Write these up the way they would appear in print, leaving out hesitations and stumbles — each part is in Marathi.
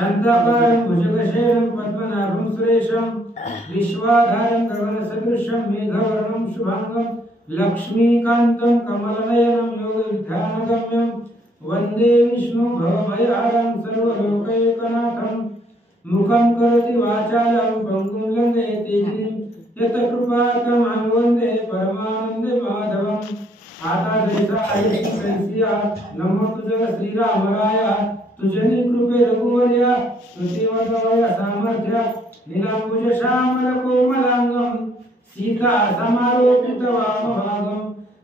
शांताकारं भुजगशयनं पद्मनाभं सुरेशं विश्वाधारं गगनसदृशं मेघवर्णं शुभांगं लक्ष्मीकान्तं कमलनयनं योगविद्यानगम्यं वन्दे विष्णु भवभयहरं सर्वलोकैकनाथं मुखं करोति वाचालं पङ्गुं लङ्घयति गिरिं यत्कृपातमहं वन्दे परमानन्दे माधवम् आता जैसा आहे तैसिया नमो तुझ्या श्रीरामराया तुझनी कृपे रघुवर्या तुझेवदवया सामर्थ्या नीलांबुज श्यामल कोमलांगम सीता समारोपित वामभागम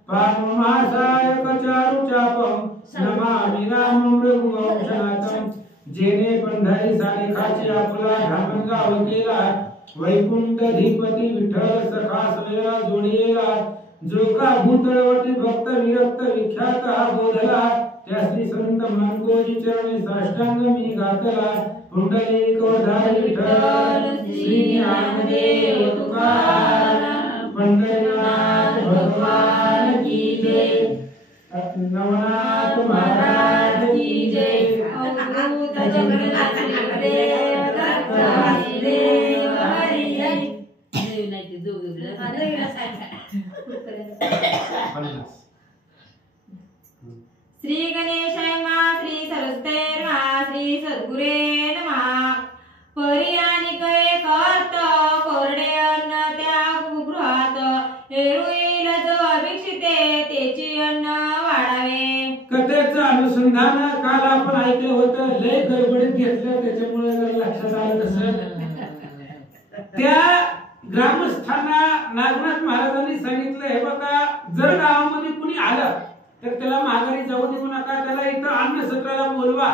पानुमासायक चारु चापम नमामि रामं रघुवंशनाथं जेने पंढरी सारिखाची आपला धामण गाव केला वैकुंठधिपती विठ्ठल सखा सवेला जोडिला जो का भूतळवटी भक्त विरक्त विख्यात हा बोधला त्यासनी संत मनकोजी चरणी साष्टांग मी घातला पुंडलिक वधारी विठ्ठल श्री ज्ञानदेव तुकाराम पंढरीनाथ भगवान की जय नवनाथ महाराज की जय अवधूत जगन्नाथ देव दत्ताजी देव हरी जय नाही दोघ श्री गणेशाय नमः श्री सरस्वती नमः श्री सद्गुरे नमः परी आणि करे करत कोरडे अन्न त्या गृहात एरुईल जो अभिक्षिते त्याची अन्न वाढावे कथेचं अनुसंधान काल आपण ऐकलं होतं लय गडबडीत घेतलं त्याच्यामुळे जर लक्षात आलं तसं त्या ग्रामस्थांना नागनाथ महाराजांनी सांगितलं हे बघा जर गावामध्ये कुणी आलं तर त्याला माघारी जाऊ देऊ नका त्याला इथं अन्न सत्राला बोलवा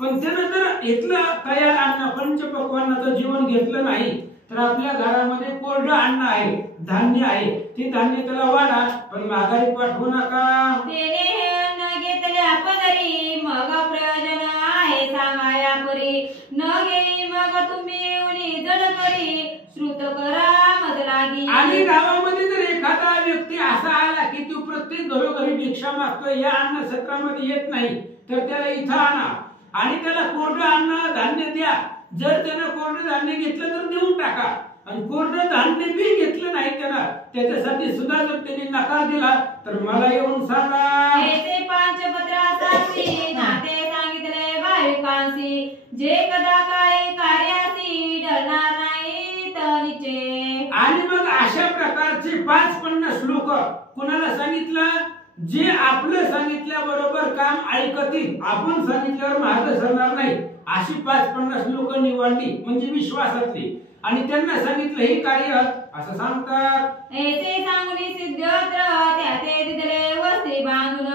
पण त्यानं जर इथलं तयार अन्न पंचपक्वान्नाचं जीवन घेतलं नाही तर आपल्या घरामध्ये कोरडं अन्न आहे धान्य आहे ते धान्य त्याला वाढा पण माघारी पाठवू नका तेने हे अन्न घेतल्या पदरी मग प्रयोजन आहे सांगाया परी न घेई मग तुम्ही उनी जड करी श्रुत करा मद लागी आणि गावामध्ये जर एखादा व्यक्ती असा आला की तो प्रत्येक घरोघरी भिक्षा मागतोय या अन्न सत्रामध्ये येत नाही तर त्याला इथं आणा आणि त्याला कोरडं अन्न धान्य द्या जर त्यानं कोरडं धान्य घेतलं तर देऊन टाका आणि कोरडं धान्य बी घेतलं नाही त्याला त्याच्यासाठी सुद्धा जर त्यांनी नकार दिला तर मला येऊन सांगा येथे पंचपत्रासाची नाते सांगितले भाविकांशी जे कदा काही कार्यासी डरणार नाही तनिचे आणि मग अशा प्रकारचे 550 श्लोक कुणाला सांगितलं जे आपलं सांगितल्याबरोबर काम ऐकतील आपण सांगितल्यावर मागे सरणार नाही अशी 550 लोक निवडली म्हणजे विश्वासातली आणि त्यांना सांगितलं हे कार्य असं सांगतात येथे सांगुनी सिद्धत्र त्याते दिदले वस्त्री बांधून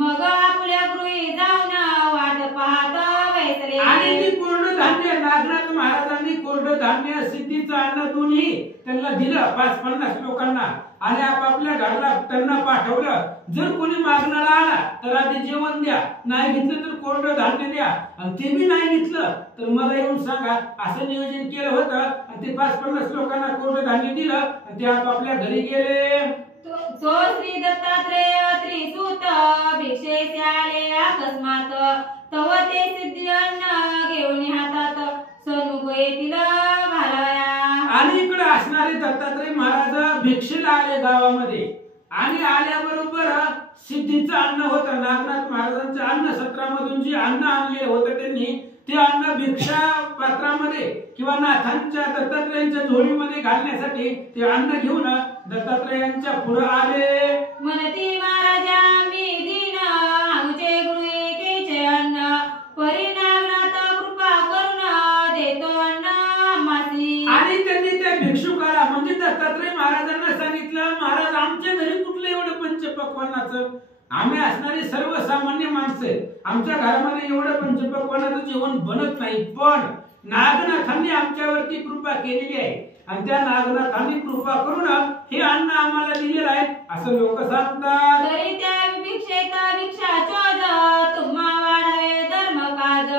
मग आपल्या गृही जाऊन वाट पाहत वैसले आणि ती कोरडं धान्य नागनाथ महाराजांनी कोरडं धान्य सिद्धीचं अन्न दोन्ही त्यांना दिलं 550 लोकांना आणि आपापल्या घराला त्यांना पाठवलं जर कोणी मागणारा आला तर आधी जेवण द्या नाही घेतलं तर कोरडं धान्य द्या आणि ते बी नाही घेतलं तर मला येऊन सांगा असं नियोजन केलं होतं आणि ते 550 लोकांना कोरडं धान्य दिलं आणि ते आपापल्या घरी गेले तो श्री दत्तात्रेय त्रिसूत भिक्षेस आले अकस्मात तव ते सिद्धी अन्न घेऊन हातात सनुक येतील घालाया आणि इकडे असणारे दत्तात्रेय महाराज भिक्षेला आले गावामध्ये आणि आल्याबरोबर सिद्धीचं अन्न होतं नागनाथ महाराजांच्या अन्न सत्रामधून जे अन्न आणले होतं त्यांनी ते अन्न भिक्षा पात्रामध्ये किंवा नाथांच्या दत्तात्रेयांच्या झोळीमध्ये घालण्यासाठी ते अन्न घेऊन दत्तात्रेयांच्या पुढे आले म्हणती महाराजा मी दीन आमचे गृहिकेचे अन्न परिणामनाथ कृपा करून देतो अन्न आम्हासी आणि त्यांनी त्या भिक्षुकाला म्हणजे दत्तात्रेय महाराजांना सांगितलं महाराज आमच्या घरी कुठलं एवढं पंचपक्वान्नाचं आम्ही असणारी सर्वसामान्य माणसं आमच्या घरामध्ये एवढं पंचपक्वान्नाचं जेवण बनत नाही पण नागनाथांनी आमच्यावरती कृपा केलेली आहे आणि त्या नागनाथांनी कृपा करून हे अन्न आम्हाला दिलेलं आहे असं लोक सांगतात तरी त्या भिक्षेत भिक्षा चोज तुम्हा वाढावे धर्म काज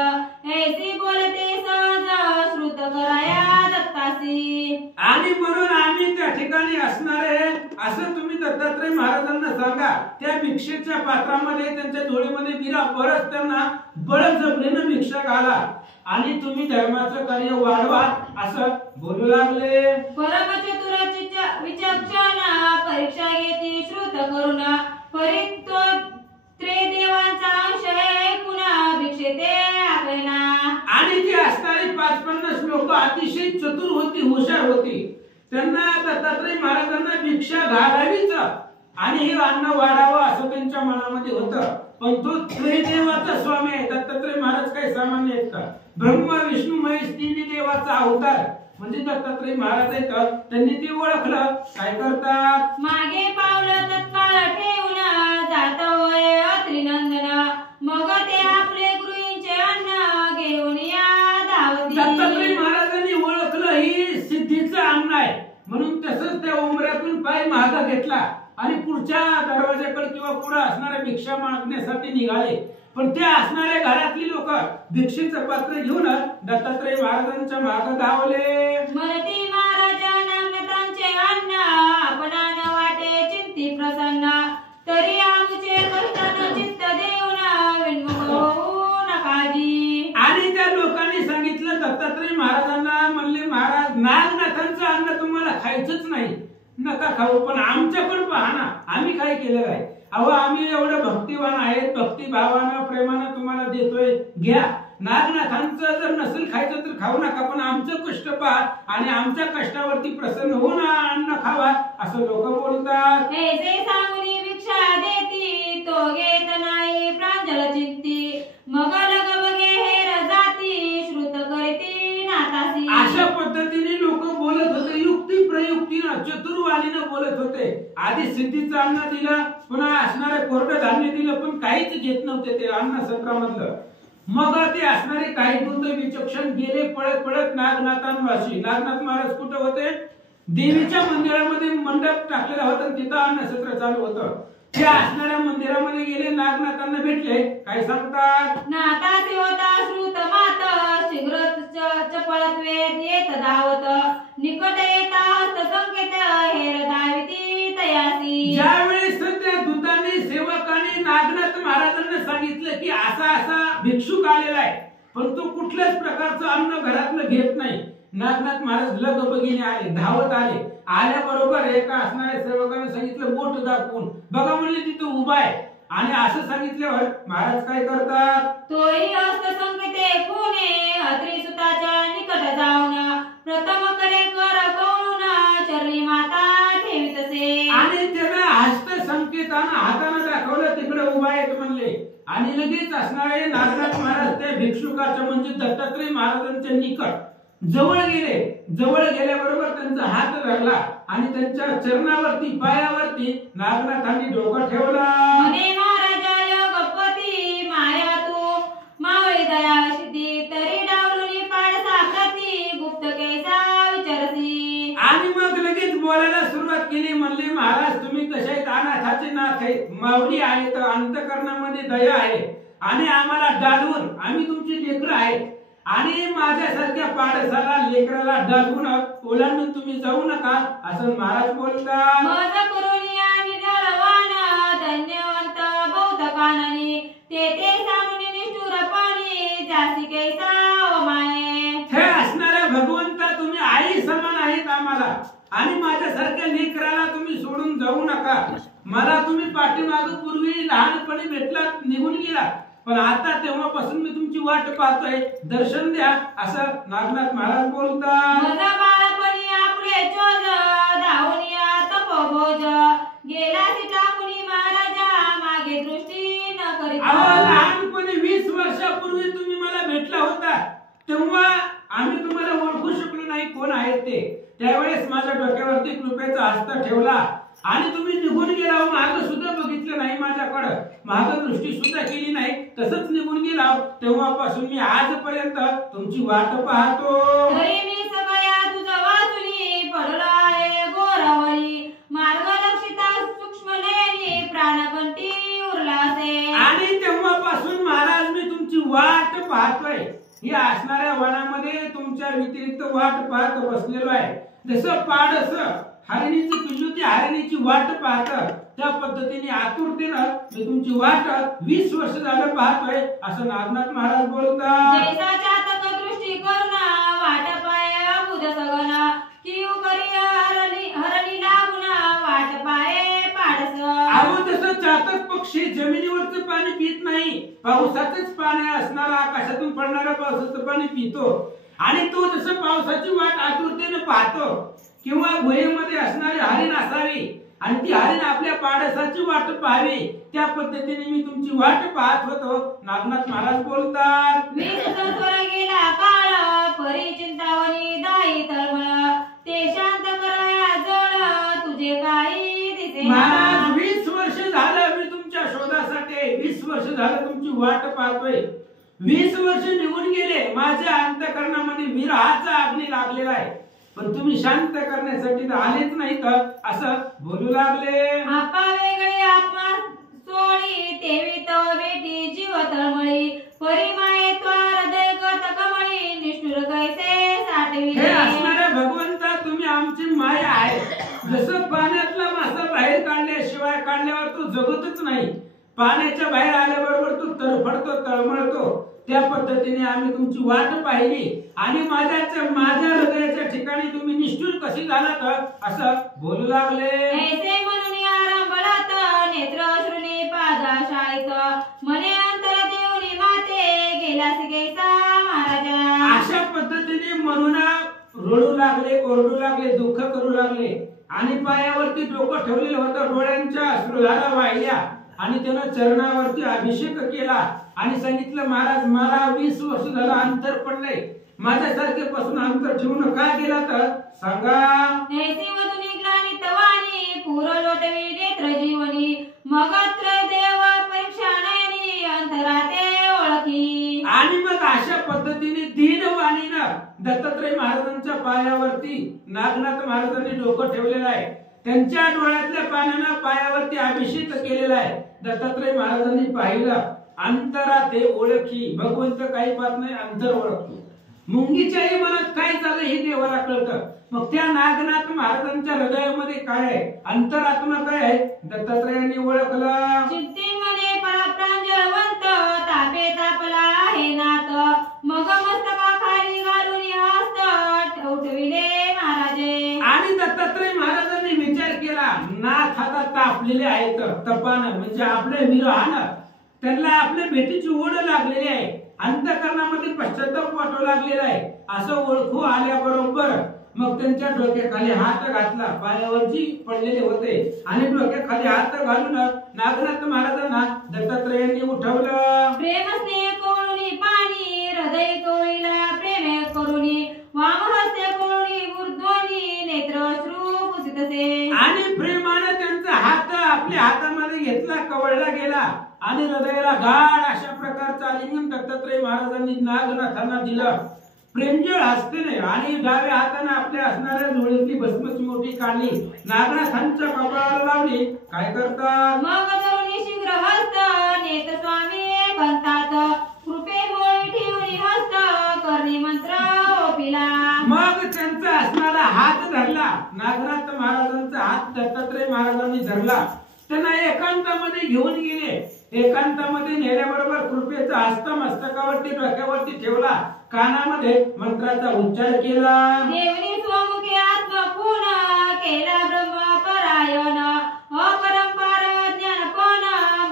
ऐसी बोलते सहज श्रुत कराया दत्तासी आणि म्हणून आम्ही त्या ठिकाणी असणारे असं तुम्ही दत्तात्रेय महाराजांना सांगा त्या भिक्षेच्या पात्रामध्ये त्यांच्या झोळीमध्ये गिरा परत त्यांना बळजबरीने भिक्षा घाला आणि तुम्ही धर्माचं कार्य वाढवा असं बोलू लागले. परमचतुराची विचक्षण परीक्षा घेती श्रुत करून परितो त्रिदेवांचा अंश ऐकून भिक्षेते आपल्याला. आणि ती असणारी 550 लोक अतिशय चतुर होती, हुशार होती. त्यांना दत्तात्रय महाराजांना भिक्षा घालावीच आणि हे अन्न वाढावं असं त्यांच्या मनामध्ये होतं. पण तो त्रिदेवाचा स्वामी आहे. दत्तात्रय महाराज काही सामान्य आहेत का? ब्रह्मा विष्णू महेश तिन्ही देवाचा अवतार म्हणजे दत्तात्रय महाराज आहेत. त्यांनी ते ओळखलं. काय करतात? मागे पावलं तत्काळ ठेवून जात होय त्रिनंदन. मग ते आपले गुरुंचे अन्न घेऊन या धावती. दत्तात्रय महाराजांनी ओळखलं ही सिद्धीचं अन्न आहे म्हणून तसंच त्या उंबऱ्यातून पाय मागा घेतला आणि पुढच्या दरवाजाकडे किंवा पुढे असणाऱ्या भिक्षा मागण्यासाठी निघाले. पण त्या असणाऱ्या घरातली लोक भिक्षेचं पात्र घेऊन दत्तात्रय महाराजांच्या मागे धावले. म्हणती महाराजा नामनाथांचे अन्न आपणान वाटे चिंती प्रसन्न. तरी आमचे कष्टानं चित्त देऊन विन्मुख होऊ नकाजी. आणि त्या लोकांनी सांगितलं दत्तात्रय महाराजांना, म्हणले महाराज नागनाथांचं अन्न तुम्हाला खायचंच नाही, नका खाऊ. पण आमच्याकडे पहा ना, आम्ही काय केलं आहे. अहो आम्ही एवढं भक्तिवान आहेत, भक्तिभावानं प्रेमानं तुम्हाला देतोय, घ्या. नागनाथांचं जर नसेल खायचं तर खाऊ नका, पण आमचं कष्ट पहा आणि आमच्या कष्टावरती प्रसन्न होऊन अन्न खावा असं लोक बोलतात. हे जे सांगून भिक्षा देती तो घेत नाही प्रांजल चित्ती. मग लग बघे हेर जाती श्रुत करती नातासी. अशा पद्धतीने लोक बोलत होते, युक्ती प्रयुक्तीनं चतुर्वाणीनं बोलत होते. आधी सिद्धीचं अन्न दिलं, पुन्हा असणारे कोरडं धान्य दिलं, पण काहीच घेत नव्हते ते अन्न सत्रामधलं. मग ते असणारे काही दूत विचक्षण गेले पळत पळत नागनाथांवाशी. नागनाथ महाराज कुठे होते? देवीच्या मंदिरामध्ये मंडप टाकलेला होता, तिथं अन्न सत्र चालू होतं. त्या असणाऱ्या मंदिरामध्ये गेले, नागनाथांना भेटले. काय सांगतात? नाथासी होता श्रुत मात शीघ्र चपळत वेद येत धावत. निकट येता हस्त संकेत हेर धाविती तयासी. ज्यावेळेस त्या दूतांनी सेवकांनी नागनाथ महाराजांना सांगितलं की असा असा भिक्षुक आलेला आहे, पण तो कुठल्याच प्रकारचं अन्न घरातलं घेत नाही. नागनाथ महाराज लगबगीने आले, धावत आले. आल्याबरोबर एका असणाऱ्या सेवकाने सांगितलं बोट दाखवून बघा, म्हणले तिथं उभा आहे. आणि असं सांगितल्यावर महाराज काय करतात? तोही हस्त संकेते कोणे हत्री सुताच्या निकट जाऊन प्रथम करे कर कवळून चरणी माता ठेवीतसे. आणि त्याला हस्त संकेतानं हाताने दाखवलं तिकडे उभा आहे म्हणले. आणि लगेच असणारे नागनाथ महाराज त्या भिक्षुकाच्या म्हणजे दत्तात्रय महाराजांच्या निकट जवळ गेले. जवळ गेल्याबरोबर त्यांचा हात धरला आणि त्यांच्या चरणावरती पायावरती नागनाथांनी डोकं ठेवला. म्हणे महाराजा योगपती माया तू मावळी दया सिद्धी तरी डावलुनी पाडसा प्रती गुप्त कैसा विचारसी. आणि मग लगेच बोलायला सुरुवात केली. म्हणले महाराज तुम्ही कसे आहेत? अनाथाचे नाथ आहेत, मावळी आहेत, अंतकरणामध्ये दया आहे आणि आम्हाला डालवून आम्ही तुमची लेकरं आहेत आणि माझ्यासारख्या पाडसाला लेकराला डालवून ओलांडून तुम्ही जाऊ नका असं महाराज बोलतात. मज करून आम्ही डळवान धन्यवंत बौद्ध काननी ते सांगून निष्ठुर पाणी जासी कैसा माये. हे असणाऱ्या भगवंता तुम्ही आई समान आहेत आम्हाला आणि माझ्यासारख्या लेकराला तुम्ही सोडून जाऊ नका. मला तुम्ही पाठीमाग पूर्वी लहानपणी भेटला निघून गेला, पण आता तेव्हापासून मी तुमची वाट पाहतोय, दर्शन द्या असं नागनाथ महाराज बोलतात. मजा बाळपणी आपले चोज धावून या तपोभोज गेला टाकून महाराजा मागे दृष्टी न करीत. लहानपणी 20 वर्षापूर्वी तुम्ही मला भेटला होता, तेव्हा आम्ही तुम्हाला ओळखू शकलो नाही कोण आहेत ते. त्यावेळेस माझ्या डोक्यावरती कृपेचा हस्त ठेवला आणि तुम्ही निघून गेला. माग सुद्धा बघितलं नाही माझ्याकडे, माग दृष्टी सुद्धा केली नाही, तसंच निघून गेला. तेव्हापासून मी आजपर्यंत तुमची वाट पाहतो. तरी मी सगळ्या तुझं वाचुनी पडला आहे गोरावळी मार्ग लक्षिता सूक्ष्म नयनी प्राणकंठी उरलासे. आणि तेव्हापासून महाराज मी तुमची वाट पाहतोय. या असणाऱ्या वनामध्ये तुमच्या व्यतिरिक्त वाट पाहत बसलेलो आहे. जसं पाडस हरिणीची पिल्लू ती हरिणीची वाट पाहतात, त्या पद्धतीने आतुरतेनं मी तुमची वाट 20 वर्ष झालं पाहतोय असं नागनाथ महाराज बोलतात. जैसा चातक जमिनीवरचं पाणी पित नाही, पावसाचंच पाणी असणारा आकाशातून पडणाऱ्या पावसाचं पाणी पितो. आणि तो जसं पावसाची वाट आतुरतेने पाहतो किंवा गुहेमध्ये असणारी हरिण असावी आणि ती हरिण आपल्या पाडसाची वाट पाहावी, त्या पद्धतीने मी तुमची वाट पाहत होतो. नागनाथ महाराज बोलतात, गेला काळ परी चिंतावणी दाई तळमळ, ते शांत कराया जळ तुझे काही दिसे. महाराज 20 वर्ष झालं मी तुमच्या शोधासाठी, 20 वर्ष झालं तुमची वाट पाहतोय. 20 वर्ष निघून गेले, माझ्या अंतःकरणामध्ये विरहाचा अग्नी लागलेला आहे, पण तुम्ही शांत करण्यासाठी तर आलेच नाही तर असं बोलू लागले. आपा वेगळी आपा सोळी तेवी तो बेटी जीव तळमळी, परी माये त्वार दैगत कमळी, निष्ठुर कैसे साठवी. हे असणाऱ्या भगवंता तुम्ही आमची माया आहे. जसं पाण्यातला मासा बाहेर काढल्याशिवाय काढल्यावर तो जगतच नाही, पाण्याच्या बाहेर आल्याबरोबर तो तरफडतो तळमळतो, त्या पद्धतीने आम्ही तुमची वाट पाहिली आणि माझ्या हृदयाच्या ठिकाणी तुम्ही निष्ठुर कशी झालात असं बोलू लागले. ऐसे म्हणून आरंभळात नेत्र अश्रुनी पादाशाळीत, मने अंतर देऊनी माते गेलास कैसा महाराजा. अशा पद्धतीने म्हणून रडू लागले, ओरडू लागले, दुःख करू लागले आणि पायावरती डोकं ठेवलेलं होतं, डोळ्यांच्या अश्रुधारा वाहिल्या आणि त्यानं चरणावरती अभिषेक केला आणि सांगितलं, महाराज मला 20 वर्ष झालं अंतर पडलंय, माझ्यासारखे पासून अंतर ठेवून का गेला तर सांगा. ऐसी मधुनी ग्लानी तवानी पूर लोटवी नेत्र जीवनी, मगत्र देव परीक्षा नयनी अंतराते ओळखी. आणि मग अशा पद्धतीने दीनवाणीनं दत्तात्रय महाराजांच्या पायावरती नागनाथ महाराजांनी डोकं ठेवलेलं आहे, त्यांच्या डोळ्यातल्या पाण्यानं पायावरती अभिषेक केलेला आहे. दत्तात्रय महाराजांनी पाहिलं, अंतरा ते ओळखी. भगवंत काही पाहत नाही, अंतर ओळखतो. मुंगीच्याही मनात काय झालं हे देवाला कळतं. मग त्या नागनाथ महाराजांच्या हृदयामध्ये काय आहे, अंतरात्मा काय आहे, दत्तात्रयांनी ओळखलं. चित्ती मने परप्रांजळवंत तापे तापला आहे नाथ, मग मस्तका खाली घालून हस्त उठविले महाराजे. आणि दत्तात्रय महाराजांनी विचार केला, नाथ आता तापलेले आहेत तपानं, म्हणजे आपल्या विरहानं त्यांना आपल्या भेटीची ओढ लागलेली आहे, अंतःकरणामध्ये पश्चाताप वाटू लागलेला आहे. असं ओळखू आल्याबरोबर मग त्यांच्या डोक्याखाली हात घातला, पायावरची पडलेले होते आणि डोक्याखाली हात घालून नागनाथ महाराजांना दत्तात्रयांनी उठवलं. प्रेम स्नेह कोळुनी पाणी हृदय कोळीला प्रेम करुणी, वामहस्ते कोळुनी ऊर्ध्वनी नेत्र अश्रू पुसितसे. आणि प्रेमाने त्यांचा हात आपल्या हातामध्ये घेतला, कवळला गेला आणि हृदयाला गाढ अशा प्रकारचं आलिंगन दत्तात्रय महाराजांनी नागनाथांना दिलं. प्रेमजळ हस्तेने आणि डाव्या हाताने आपल्या असणाऱ्या डोळ्यातली भस्मची मोठी काढली, नागनाथांच्या कपाळाला लावली. काय करतात, मग तरुणी शीघ्र हस्त नेत स्वामी कंतात, कृपे मोळी ठेवणी हस्त करणी मंत्र ओपिला. मग त्यांचा असणारा हात धरला, नागनाथ महाराजांचा हात दत्तात्रय महाराजांनी धरला, त्यांना एकांतामध्ये घेऊन गेले. एकांतामध्ये नेल्याबरोबर कृपेचा हस्त मस्तकावरती डोक्यावरती ठेवला, कानामध्ये मंत्राचा उच्चार केला. देवनी स्वमुखे आत्मपूर्ण केला ब्रह्म परायण, अपरंपार ज्ञानपण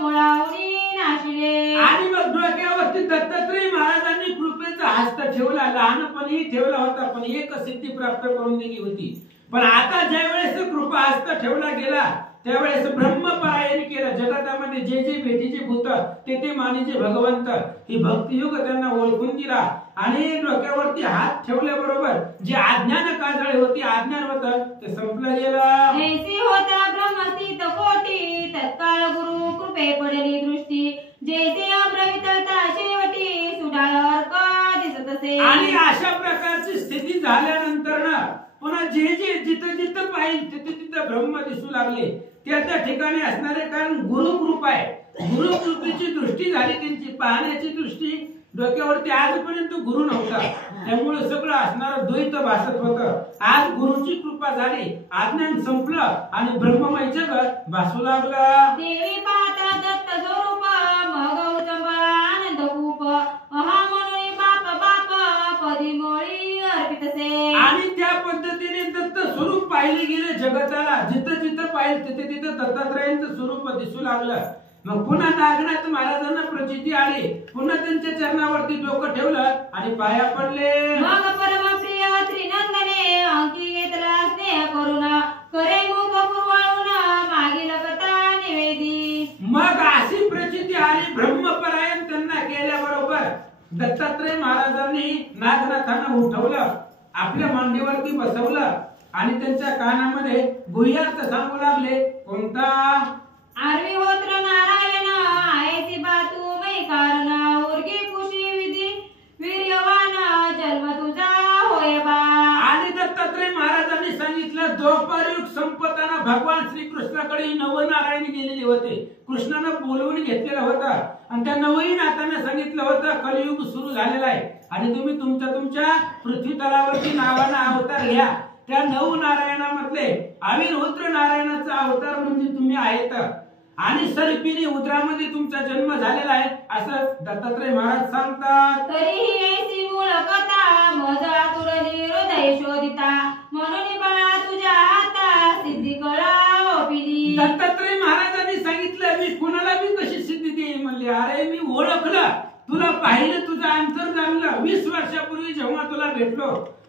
मुळावणी नाशिले. आणि मग डोक्यावरती दत्तात्रय महाराजांनी कृपेचा हस्त ठेवला, लहानपणी ठेवला होता पण एक सिद्धी प्राप्त करून दिली होती. पण आता ज्या वेळेस कृपा हस्त ठेवला गेला त्यावेळेस ब्रह्मपरायण केलं. जगतामध्ये जे जे भेटीचे भूत ते मानीचे भगवंत, ही भक्तियुग त्यांना ओळखून दिला आणि डोक्यावरती हात ठेवल्याबरोबर जे अज्ञान काजळे होती, अज्ञान होतं ते संपलं गेलं. ऐसी होता ब्रह्मस्थित कोटी, तत्काळ गुरु कृपे पडली दृष्टी, जैसे अप्रवितता शेवटी सुडाळ अर्क दिसत असे. आणि अशा प्रकारची स्थिती झाल्यानंतर ना पुन्हा जे जे जिथं जिथं पाहिजे तिथे तिथं ब्रह्म दिसू लागले. त्या ठिकाणी असणारे, कारण गुरुकृपा आहे, गुरुकृपेची दृष्टी झाली त्यांची, पाहण्याची दृष्टी. डोक्यावरती आजपर्यंत गुरु नव्हता, त्यामुळे सगळं असणारं द्वैत भासत होतं. आज गुरुची कृपा झाली, अज्ञान संपलं आणि ब्रह्ममय जगत भासू लागलं. देवी पाहता दत्त स्वरूप, मग उचंबळा आनंद खूप, अहा म्हणून बाप बाप पदी मोळी अर्पितसे. आणि त्या पद्धतीने दत्त स्वरूप पाहिले गेले जगताला. जिथं जिथं पाहिजे तिथे तिथं दत्तात्रयांचं स्वरूप दिसू लागलं. मग पुन्हा नागनाथ महाराजांना प्रचिती आली, पुन्हा त्यांच्या चरणावरती डोकं ठेवलं आणि पाया पडले. मग परमप्रिय त्रिनंदने अंकितला स्नेह करुणा करे मुख पुरवाळून मागील कथा निवेदी. मग अशी प्रचिती आली, ब्रह्मपरायण त्यांना केल्याबरोबर दत्तात्रय महाराजांनी नागनाथांना उठवलं, आपल्या मांडीवरती बसवलं आणि त्यांच्या कानामध्ये गुह्यार्थ सांगू लागले. कोणता? आरवी होत्र नारायण आहेची बातू मै कारण उर्गी कुशी विधी वीर्यवान जन्म तुझा होय बा. आणि दत्तात्रय महाराजांनी सांगितलं, द्वापारयुग संपताना भगवान श्रीकृष्णाकडे नवनारायण गेलेले होते. कृष्णानं बोलवून घेतलेलं होतं आणि त्या नवनाथांना सांगितलं होतं कलियुग सुरू झालेला आहे आणि तुम्ही तुमच्या पृथ्वी तलावरती नावानं अवतार घ्या. त्या नवनारायणामधले आविर्होत्र नारायणाचा अवतार म्हणजे तुम्ही आहेत आणि सर्पिणी उदरामध्ये तुमचा जन्म झालेला आहे असं दत्तात्रय महाराज सांगतात. तरीही ऐसी मूळ कथा मज आतुरली हृदय शोधिता म्हणून बळा तुझ्या हाता सिद्धी कळा ओपिली. दत्तात्रय महाराजांनी सांगितलं, मी कुणाला बी कशी सिद्धी देईन म्हणले. अरे मी ओळखलं, तुला पाहिलं, तुझं अंतर जाणलं. 20 वर्षापूर्वी जेव्हा तुला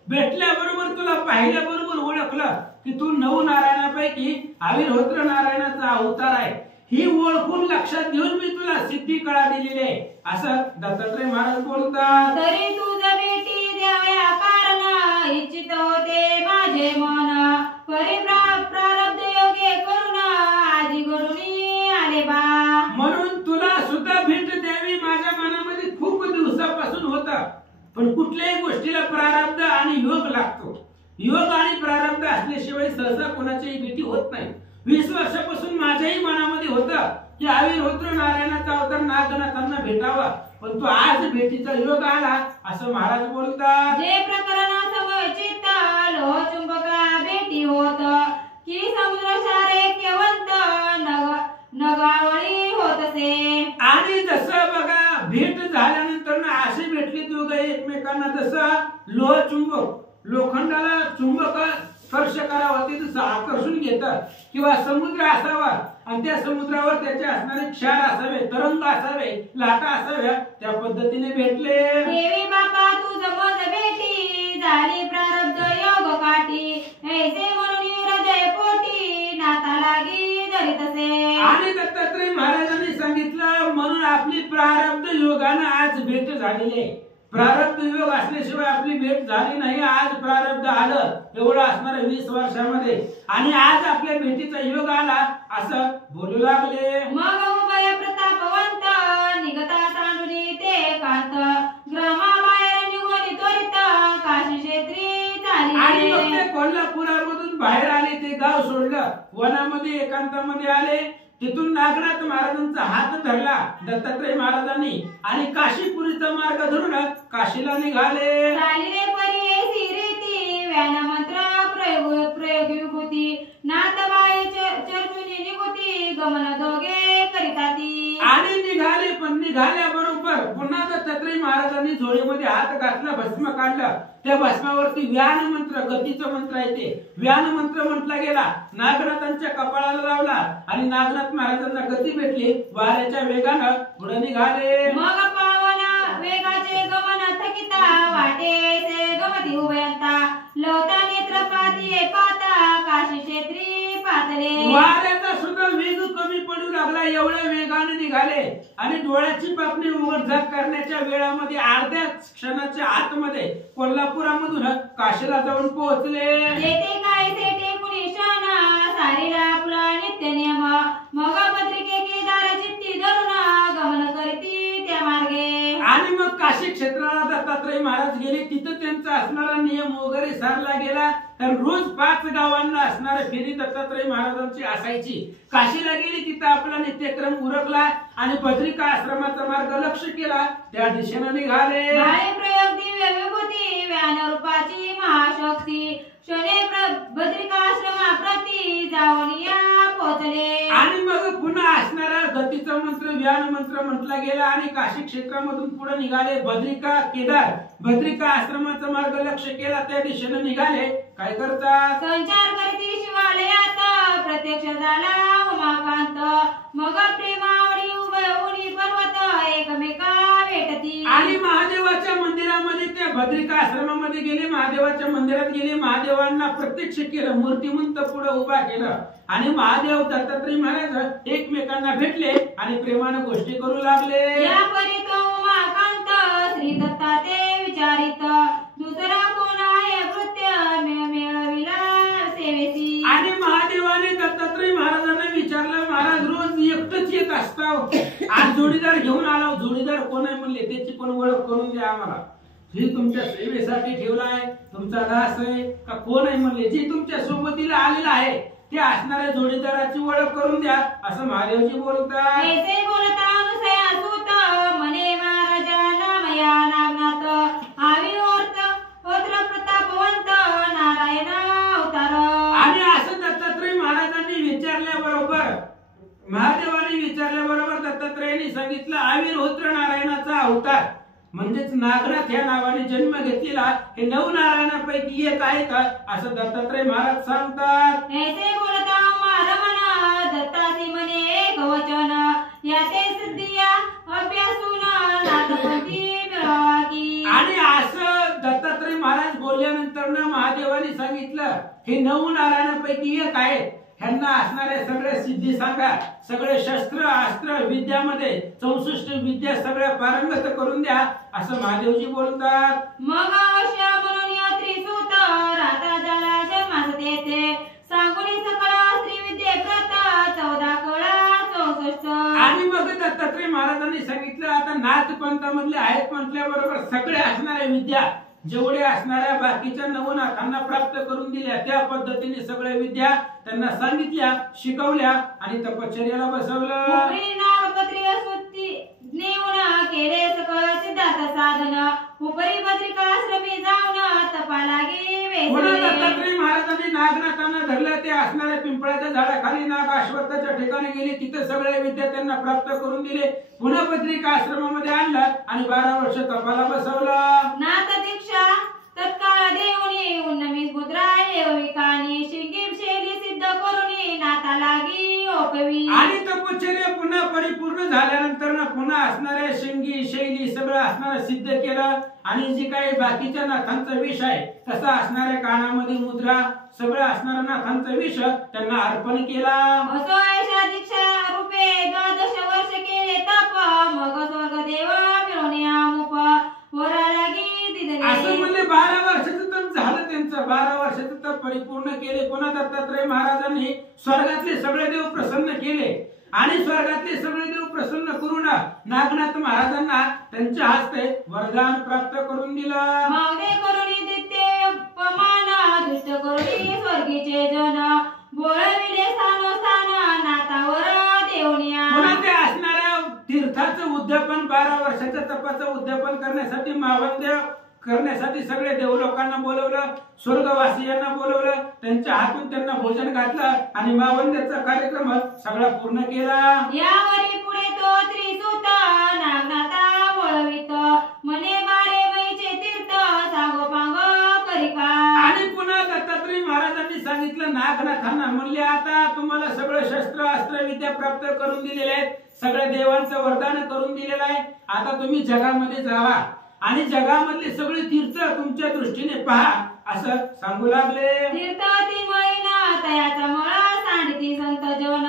भेटल्याबरोबर तुला पाहिल्याबरोबर ओळखलं की तू नवनारायणापैकी आविर्होत्र नारायणाचा अवतार आहे. ही ओळखून लक्षात घेऊन मी तुला सिद्धी कळा दिलेली आहे असं दत्तात्रय महाराज बोलतात. तरी तुझ भेटी द्यावया कारण इच्छित होते माझे मन परी प्रारब्ध योगे करून आधी घडून आले बा. म्हणून तुला सुद्धा भेट द्यावी माझ्या मनामध्ये खूप दिवसापासून होता, पण कुठल्याही गोष्टीला प्रारब्ध आणि योग लागतो. योग आणि प्रारब्ध असल्याशिवाय सहसा कोणाची भेटी होत नाही. 20 वर्षापासून माझ्याही मनामध्ये होतं की आविर्होत्र नारायणाचा अवतार नागनाथांना भेटावा, पण तो आज भेटीचा योग आला असं महाराज बोलतात. जे प्रकरण समचित लोह चुंबका भेटी होत की समुद्र सारे केवंत नगावळी होतसे. आणि जसं बघा भेट झाल्यानंतर ना अशी भेटली दोघं एकमेकांना, जसं लोह चुंबक लोखंडाला चुंबक स्पर्श करावा ते जसं आकर्षून घेतात किंवा समुद्र असावा आणि त्या समुद्रावर त्याचे असणारे क्षार असावे, तरंग असावे, लाटा असाव्या, त्या पद्धतीने भेटले. देवी बापा तुझ मज भेटी झाली प्रारब्ध योग काठी ऐसे म्हणून हृदय पोटी नाता लागी धरितसे. आणि दत्तात्रय महाराजांनी सांगितलं, म्हणून आपली प्रारब्ध योगानं आज भेट झालेली आहे. प्रारब्ध योग असल्याशिवाय आपली भेट झाली नाही. आज प्रारब्ध आलं एवढं असणार 20 वर्षामध्ये आणि आज आपल्या भेटीचा योग आला असं बोलू लागले. मग उभय प्रतापवंत निघता सांडुनी ते कांत ग्रामाबाहेर निघून त्वरित काशी क्षेत्री आणि मग चालले. ते कोल्हापुरामधून बाहेर आले, ते गाव सोडलं, वनामध्ये एकांतामध्ये आले. तिथून नागनाथ महाराजांचा हात धरला दत्तात्रय महाराजांनी आणि काशीपुरीचा मार्ग धरून काशीला निघाले. चालिले परी ऐसी रीती व्यान मंत्र प्रयोग विभूती नाथबाई चर्चुनी निघुती गमन दोघे करिताती. आणि निघाले, पण निघाल्याबरोबर पुन्हा दत्तात्रय महाराजांनी झोळीमध्ये हात घातला, भस्म काढलं. त्या भस्मावरती व्यान मंत्र, गतीचा मंत्र आहे ते व्यान मंत्र म्हटला गेला. नागनाथांच्या कपाळाला लावला आणि नागनाथ महाराजांना गती भेटली. वाऱ्याच्या वेगानं पुढे निघाले. मग पावन वेगाचे गमन थकिता वाटेचे गमती उभयंता लवता नेत्रपाती पाता काशी क्षेत्री पातले. वाऱ्याचा सुद्धा वेग कमी पडू लागला, एवढ्या वेगाने निघाले आणि डोळ्याची पापणी उघडझाप करण्याच्या वेळामध्ये अर्ध्या क्षणाच्या आतमध्ये कोल्हापुरामधून काशीला जाऊन पोहोचले. जेथे काय तेथे कुणी क्षण सारीला आपला नित्य नियम मग पत्रिके केदार चित्ती धरून गमन करीती त्या मार्गे. आणि मग काशी क्षेत्राला दत्तात्रय महाराज गेले. तिथं त्यांचा असणारा नियम वगैरे सारला गेला. तर रोज 5 गावांना असणारी फेरी दत्तात्रय महाराजांची असायची. काशीला गेली, तिथं आपला नित्यक्रम उरकला आणि बद्रिका आश्रमाचा मार्ग लक्ष केला, त्या दिशेने निघाले. प्रयोग दिव्य विभूती व्यान रूपाची महाशक्ती शने बद्रिका आश्रमाप्रती जाऊन या पोहोचले. आणि मग पुन्हा असणारा गतीचा मंत्र व्यान मंत्र म्हटला गेला आणि काशी क्षेत्रामधून पुढे निघाले. बद्रिका केदार बद्रिका आश्रमाचा मार्ग लक्ष केला, त्या दिशेने निघाले. काय करतात? संचार करती शिवालयात प्रत्यक्ष झाला उमाकांत मग प्रेमावडी उनी पर्वत एकमेका भेटती. आणि महादेवाच्या मंदिरामध्ये त्या बद्रिका आश्रमामध्ये गेले, महादेवाच्या मंदिरात गेले, महादेवांना प्रत्यक्ष केलं, मूर्तिमंत पुढे उभा केलं आणि महादेव दत्तात्रय महाराज एकमेकांना भेटले आणि प्रेमाने गोष्टी करू लागले. या परी तो उमाकांत श्री दत्ता ते विचारित, दुसरा कोण आहे कृत्य मिळविला सेवेसी. आणि महादेवाने दत्तात्रय महाराजांना विचारलं, महाराज रोज एकटंच येत असताव, आज जोडीदार घेऊन आलो, जोडीदार कोण आहे म्हणले, त्याची पण ओळख करून द्या आम्हाला. जी तुमच्या सेवेसाठी ठेवलाय, तुमचा दास आहे का कोण आहे म्हणले, जी तुमच्या सोबतीला आलेला आहे ते असणाऱ्या जोडीदाराची ओळख करून द्या, असं महादेवजी बोलतात. ऐसे बोलता अनुसया सूत म्हणे महाराजा नामया नागनाथ, आवी होत्र प्रतापवंत नारायण अवतार. आणि असं दत्तात्रय महाराजांनी विचारल्याबरोबर, महादेवाने विचारल्याबरोबर दत्तात्रयाने सांगितलं, आविर्होत्र नारायणाचा अवतार म्हणजेच नागनाथ या नावाने जन्म घेतलेला हे 9 नारायणापैकी एक आहे का, असं दत्तात्रय महाराज सांगतात. ऐसे बोलता रमण दत्तासी म्हणे एक वचन, याते सिद्धिया अभ्यासून नाथपती मिळवा की. आणि असं दत्तात्रय महाराज बोलल्यानंतर ना महादेवाने सांगितलं, हे 9 नारायणापैकी एक आहे, ह्यांना असणाऱ्या सगळ्या सिद्धी सांगा, सगळे शस्त्र अस्त्र विद्यामध्ये 64 विद्या सगळ्या पारंगत करून द्या, असं महादेवजी बोलतात. मग अवश्य म्हणून या त्रिसूत राहता झाला जन्मास तेथे, सांगुनी सकळ श्रीविद्ये प्रत 14 कळा 64. आणि मग दत्तात्रय महाराजांनी सांगितलं, आता नाथ पंथामधले आहेत म्हटल्याबरोबर सगळे असणाऱ्या विद्या जेवढे असणाऱ्या बाकीच्या 9 नाथांना प्राप्त करून दिल्या, त्या पद्धतीने सगळ्या विद्या त्यांना सांगितल्या, शिकवल्या आणि तपश्चर्याला बसवलं. नागपत्री सुत्ती नेऊन केले सकळ सिद्धार्थ साधन, उपरी बद्रिकाश्रमी जाऊन तपा लागे पुन्हा वेसले. दत्तात्रय महाराजांनी नागनाथांना धरलं, ते असणाऱ्या पिंपळाच्या झाडाखाली नाग अश्वत्थाच्या ठिकाणी गेले, तिथे सगळ्या विद्या त्यांना प्राप्त करून दिले, पुन्हा बद्रिका आश्रमामध्ये आणलं आणि 12 वर्ष तपाला बसवलं. नाथ दीक्षा तत्काळ देऊनी उन्नमी मुद्रा विकानी शिंगीम शैली सिद्ध करूनी नाथा लागी ओपवी. आणि तपश्चर्या पुन्हा परिपूर्ण झाल्यानंतर ना पुन्हा असणाऱ्या शिंगी शैली सगळं असणारं सिद्ध केलं आणि जी काही बाकीच्या नाथांचा विष आहे तसा असणाऱ्या कानामध्ये मुद्रा सगळं असणारा नाथांचा विष त्यांना अर्पण केला. असो ऐशा दीक्षा रूपे 12 वर्ष केले तप, मग स्वर्ग देव मिळवणे आमुप वरा लागी असं दिदले. म्हणले 12 वर्षाचं तप झालं त्यांचं, 12 वर्षाचं तप परिपूर्ण केले. पुन्हा दत्तात्रय महाराजांनी स्वर्गातले सगळे देव प्रसन्न केले आणि स्वर्गातले सगळे देव प्रसन्न करून नागनाथ महाराजांना त्यांच्या हस्ते वरदान प्राप्त करून दिलं. मागणे करुणी दित्य पमान दुष्ट करुणी स्वर्गीचे जन, बोळविले स्थान नातावर देवनिया. पुन्हा ते असणाऱ्या तीर्थाचं उद्यापन 12 वर्षाच्या तपाचं उद्यापन करण्यासाठी मावंद्य करण्यासाठी सगळे देवलोकांना बोलवलं, स्वर्गवासियांना बोलवलं, त्यांच्या हातून त्यांना भोजन घातलं आणि मावंद्याचा कार्यक्रम सगळा पूर्ण केला. यावरी पुढे तो त्रिसूत नागनाथा बोलवित, म्हणे बारे मैचे तीर्थ सांगोपांग करिका. आणि पुन्हा दत्तात्रय महाराजांनी सांगितलं नागनाथांना, म्हणले आता तुम्हाला सगळं शस्त्र अस्त्र विद्या प्राप्त करून दिलेले आहेत, सगळ्या देवांचं वरदान करून दिलेलं आहे, आता तुम्ही जगामध्ये जावा आणि जगामधले सगळे तीर्थ तुमच्या दृष्टीने पहा, असं सांगू लागले. तीर्थ ती महिना तयाचा मळा सांडती संत जन,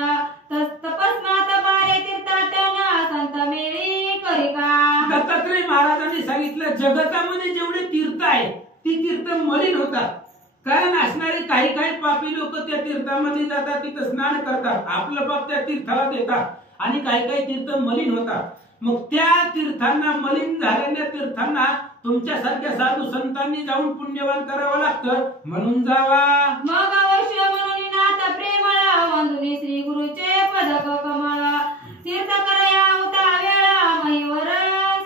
तपस्मात बारे तीर्थाटन संत मेळी करिका. दत्तात्रय महाराजांनी सांगितलं जगतामध्ये जेवढे तीर्थ आहे ती तीर्थ मलिन होतात, कारण असणारे काही काही पापी लोक त्या तीर्थामध्ये जातात, तिथं स्नान करतात, आपलं पाप त्या तीर्थाला देतात आणि काही काही तीर्थ मलिन होतात. मग त्या तीर्थांना मलिन झालेल्या तीर्थांना तुमच्यासारख्या साधू संतांनी जाऊन पुण्यवान करावं लागतं, म्हणून जावा. मग अवश्य म्हणून नाथ प्रेमळ वंदुनी श्री गुरुचे पदक कमळ, तीर्थ करया उता वेळा महिवर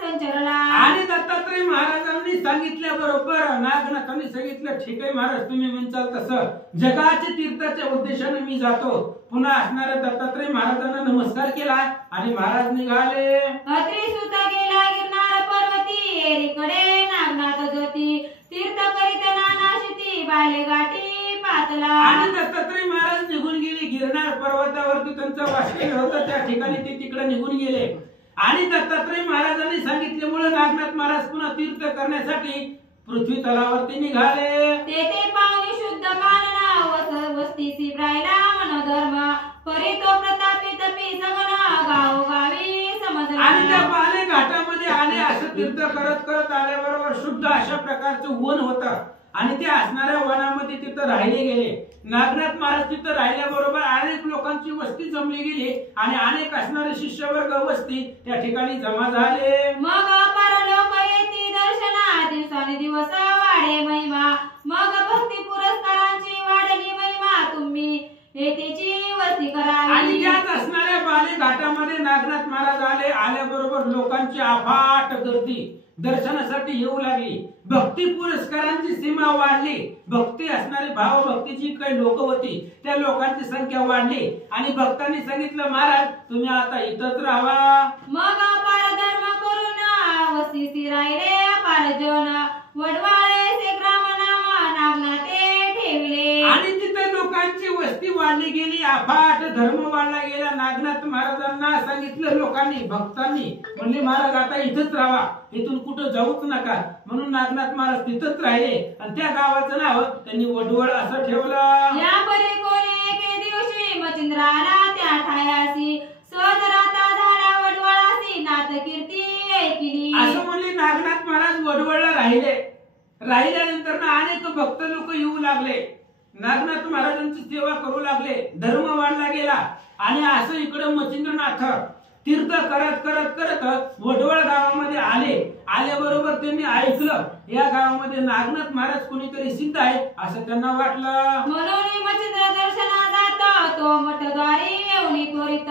संचरला. आणि दत्तात्रय महाराजांनी सांगितल्याबरोबर नागनाथांनी सांगितलं, ठीक आहे महाराज तुम्ही म्हणताल तसं, जगाच्या तीर्थाच्या उद्देशाने मी जातो. पुन्हा असणाऱ्या दत्तात्रय महाराजांना नमस्कार केला आणि महाराज निघाले. त्रिसूत गेला गिरनार पर्वती, एरीकडे नागनाथ ज्योती, तीर्थ करीत नानाशिती बाले गाठी पातला. आणि दत्तात्रय महाराज निघून गेले गिरनार पर्वतावरती त्यांचं वास्तव्य होतं, त्या ठिकाणी ते तिकडे निघून गेले आणि दत्तात्रय महाराजांनी सांगितल्यामुळे नागनाथ महाराज पुन्हा तीर्थ करण्यासाठी पृथ्वी तलावरती निघाले. तेथे पाहुणे शुद्ध मानना वस्तीसी राहिला मनोधर्म परितो प्रतापी तपी सगना गावोगावी समजला. आणि त्या पाले घाटामध्ये आले, असं तीर्थ करत करत आल्याबरोबर शुद्ध अशा प्रकारचं वन होतं आणि ते असणाऱ्या वनामध्ये तिथं राहिले गेले. नागनाथ महाराज तिथं राहिल्याबरोबर अनेक लोकांची वस्ती जमली गेली आणि अनेक असणारे शिष्यवर्ग वस्ती त्या ठिकाणी जमा झाले. मग परलोक येती दर्शना दिवसाने दिवस वाढे महिमा मग भक्ती पुरस्कारांची वाढली महिमा तुम्ही येतेची वस्ती करावी. आणि त्यात असणाऱ्या बाले घाटामध्ये नागनाथ महाराज आले. आल्याबरोबर लोकांची अफाट गर्दी दर्शनासाठी येऊ लागली. भक्ती पुरस्कारांची सीमा वाढली. भक्ती असणारी भाव भक्तीची काही लोक होती, त्या लोकांची संख्या वाढली आणि भक्तांनी सांगितलं महाराज तुम्ही आता इथंच राहावा. मग परधर्म करून वस्तीसी राहिले पारजन वडवाळे से ग्राम नाम नागनाथे ठेवले. आणि तिथे लोकांची वस्ती वाढली गेली, अफाट धर्म वाढला गेला. नागनाथ महाराजांना सांगितलं लोकांनी भक्तांनी, म्हणले महाराज आता इथंच राहा, इथून कुठं जाऊच नका. म्हणून नागनाथ महाराज तिथंच राहिले आणि त्या गावाचं नाव त्यांनी वडवळ असं ठेवलं. या परी कोणी एके दिवशी मचिंद्राला त्या ठायासी स्वजराता झाला वडवळासी नाथ कीर्ती ऐकली. असं म्हणले नागनाथ महाराज वडवळला राहिले. राहिल्यानंतर ना अनेक भक्त लोक येऊ लागले, नागनाथ महाराजांची सेवा करू लागले. धर्म वाढला गेला आणि असं इकडे मचिंद्रनाथ तीर्थ करत करत करत वडवळ गावामध्ये आले. आल्याबरोबर त्यांनी ऐकलं या गावामध्ये नागनाथ महाराज कोणीतरी सिद्ध आहे असं त्यांना वाटलं. म्हणून मचिंद्र दर्शना जात तो मठद्वारी येऊन त्वरित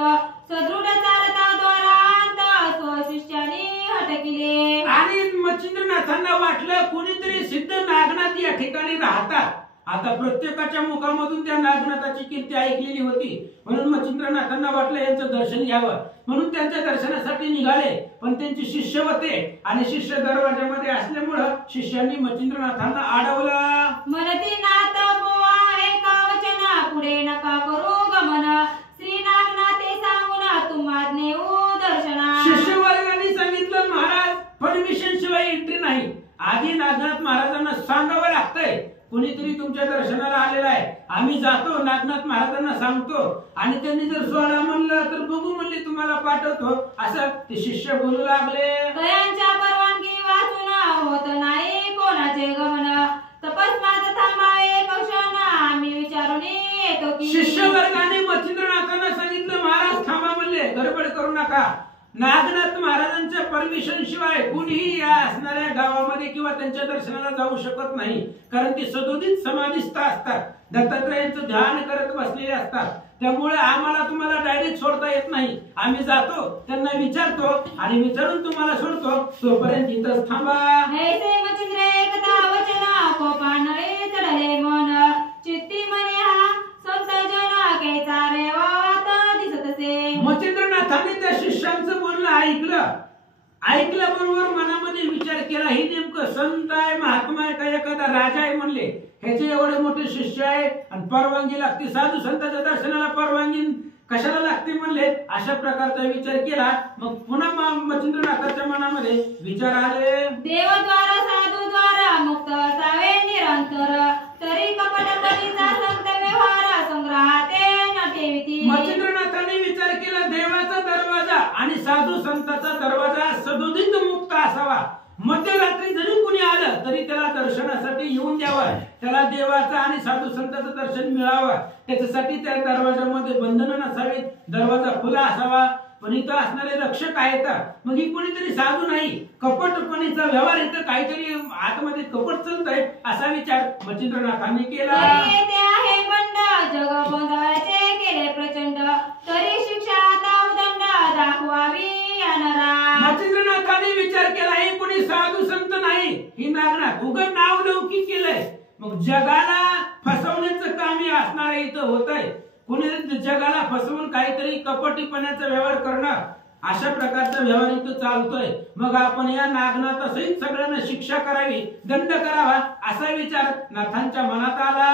सदृढ चालता द्वारांत स्वशिष्यानी हटकिले. आणि मचिंद्रनाथांना वाटलं कोणीतरी सिद्ध नागनाथ या ठिकाणी राहतात. आता प्रत्येकाच्या मुखामधून त्या नागनाथाची कीर्ती ऐकलेली होती, म्हणून मचिंद्रनाथांना वाटलं यांचं दर्शन घ्यावं. म्हणून त्यांच्या दर्शनासाठी निघाले, पण त्यांचे शिष्य होते आणि शिष्य दरवाजामध्ये असल्यामुळं शिष्यांनी मचिंद्रनाथांना अडवलं. म्हणती नाथ बोवा एका वचना पुढे नका करू गमन श्री नागनाथे सांगून तुम्हा नेऊ दर्शना. शिष्यवर्गाने सांगितलं महाराज परमिशन शिवाय एंट्री नाही. आधी नागनाथ महाराजांना सांगावं लागतंय कोणीतरी तुमच्या दर्शनाला आलेला आहे, आम्ही जातो नागनाथ महाराजांना सांगतो आणि त्यांनी जर सोडा म्हणलं तर बघू म्हणले तुम्हाला पाठवतो, असं ते शिष्य बोलू लागले. कयांच्या परवानगी वाचून होत नाही कोणाचे गमन तपस्मात थांबावे क्षण आम्ही विचारून येतो की. शिष्यवर्गाने मचिंद्रनाथांना सांगितलं महाराज थांबा म्हणले, गडबड करू नका. नागनाथ महाराजांच्या परमिशन शिवाय कुणीही या असणाऱ्या गावामध्ये किंवा त्यांच्या दर्शनाला जाऊ शकत नाही, कारण ते सदोदित समाधिस्थ असतात, दत्तात्रयांचं ध्यान करत बसलेले असतात. त्यामुळे आम्हाला तुम्हाला डायरेक्ट सोडता येत नाही. आम्ही जातो त्यांना विचारतो आणि विचारून तुम्हाला सोडतो, तोपर्यंत इथंच थांबा. ऐसे मचिंद्र एकदा वचन कोपानळे चढले मन चित्ती मने हा संत जन कैचा रे वात दिसतसे. मचिंद्रनाथांनी त्या शिष्यांचं बोलणं ऐकल्याबरोबर मनामध्ये विचार केला, ही नेमकं संत आहे महात्मा आहे का एखादा राजा आहे म्हणले. ह्याचे एवढे मोठे शिष्य आहे आणि परवानगी लागते, साधू संतांच्या दर्शनाला परवानगी कशाला लागते म्हणले. अशा प्रकारचा विचार केला. मग पुन्हा मचिंद्रनाथाच्या मनामध्ये विचार आले, देवद्वार साधूद्वार मुक्त असावे निरंतर तरी कपटपतीचा संत व्यवहार संग्रहाते न ठेविती. मचिंद्रनाथांनी विचार केला देवाचा दरवाजा आणि साधू संतांचा दरवाजा सदोदित मुक्त असावा. मध्यरात्री जरी कुणी आलं तरी त्याला दर्शनासाठी येऊन द्यावं, त्याला देवाचं आणि साधू संतांचं दर्शन मिळावं. त्याच्यासाठी त्या दरवाजामध्ये बंधनं नसावीत, दरवाजा खुला असावा. पण इथं असणारे रक्षक आहेत, मग ही कोणीतरी साधू नाही, कपटपणीचा व्यवहार इथं काहीतरी आतमध्ये कपट चालत आहे असा विचार मचिंद्रनाथांनी केला. ते आहे बंड जग गोंधळाचे केले प्रचंड तरी शिक्षा आता उदंड दाखवावी अनरा. मचिंद्रनाथांनी विचार केला ही कोणी साधू संत नाही, ही नागनाथ उगं नाव लौकिक केलंय. मग जगाला फसवण्याचं काम असणार इथं होत आहे. कोणी जगाला फसवून काहीतरी कपटीपणाचा व्यवहार करणार, अशा प्रकारचा व्यवहार इथं चालतोय. मग आपण या नागनाथासहित सगळ्यांना शिक्षा करावी, दंड करावा असा विचार नाथांच्या मनात आला.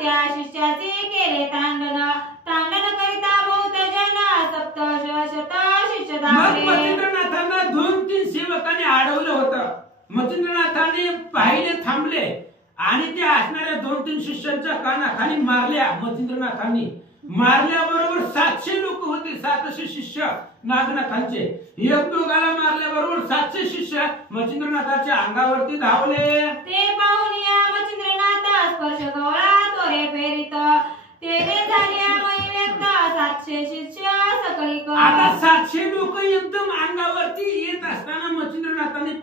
त्या शिष्याचे केले तांडन तांडन करिता बहुत जन सप्त शत शिष्य मग धावले. मच्छिंद्रनाथांना 2-3 सेवकांनी अडवलं होतं. मच्छिंद्रनाथांनी पाहिले, थांबले आणि त्या असणाऱ्या 2-3 शिष्यांच्या कानाखाली मारल्या. मच्छिंद्रनाथांनी मारल्याबरोबर 700 लोक होते, 700 शिष्य नागनाथांचे. एक दोघाला मारल्याबरोबर 700 शिष्य मच्छिंद्रनाथाच्या अंगावरती धावले. ते पाहून या मच्छिंद्रनाथ स्पर्श गवळा तोरे फेरित तेने झाल्या मै व्यक्त 700 शिष्य सकळी कर. आता 700 लोक एकदम अंगावरती येत असताना मच्छिंद्रनाथांनी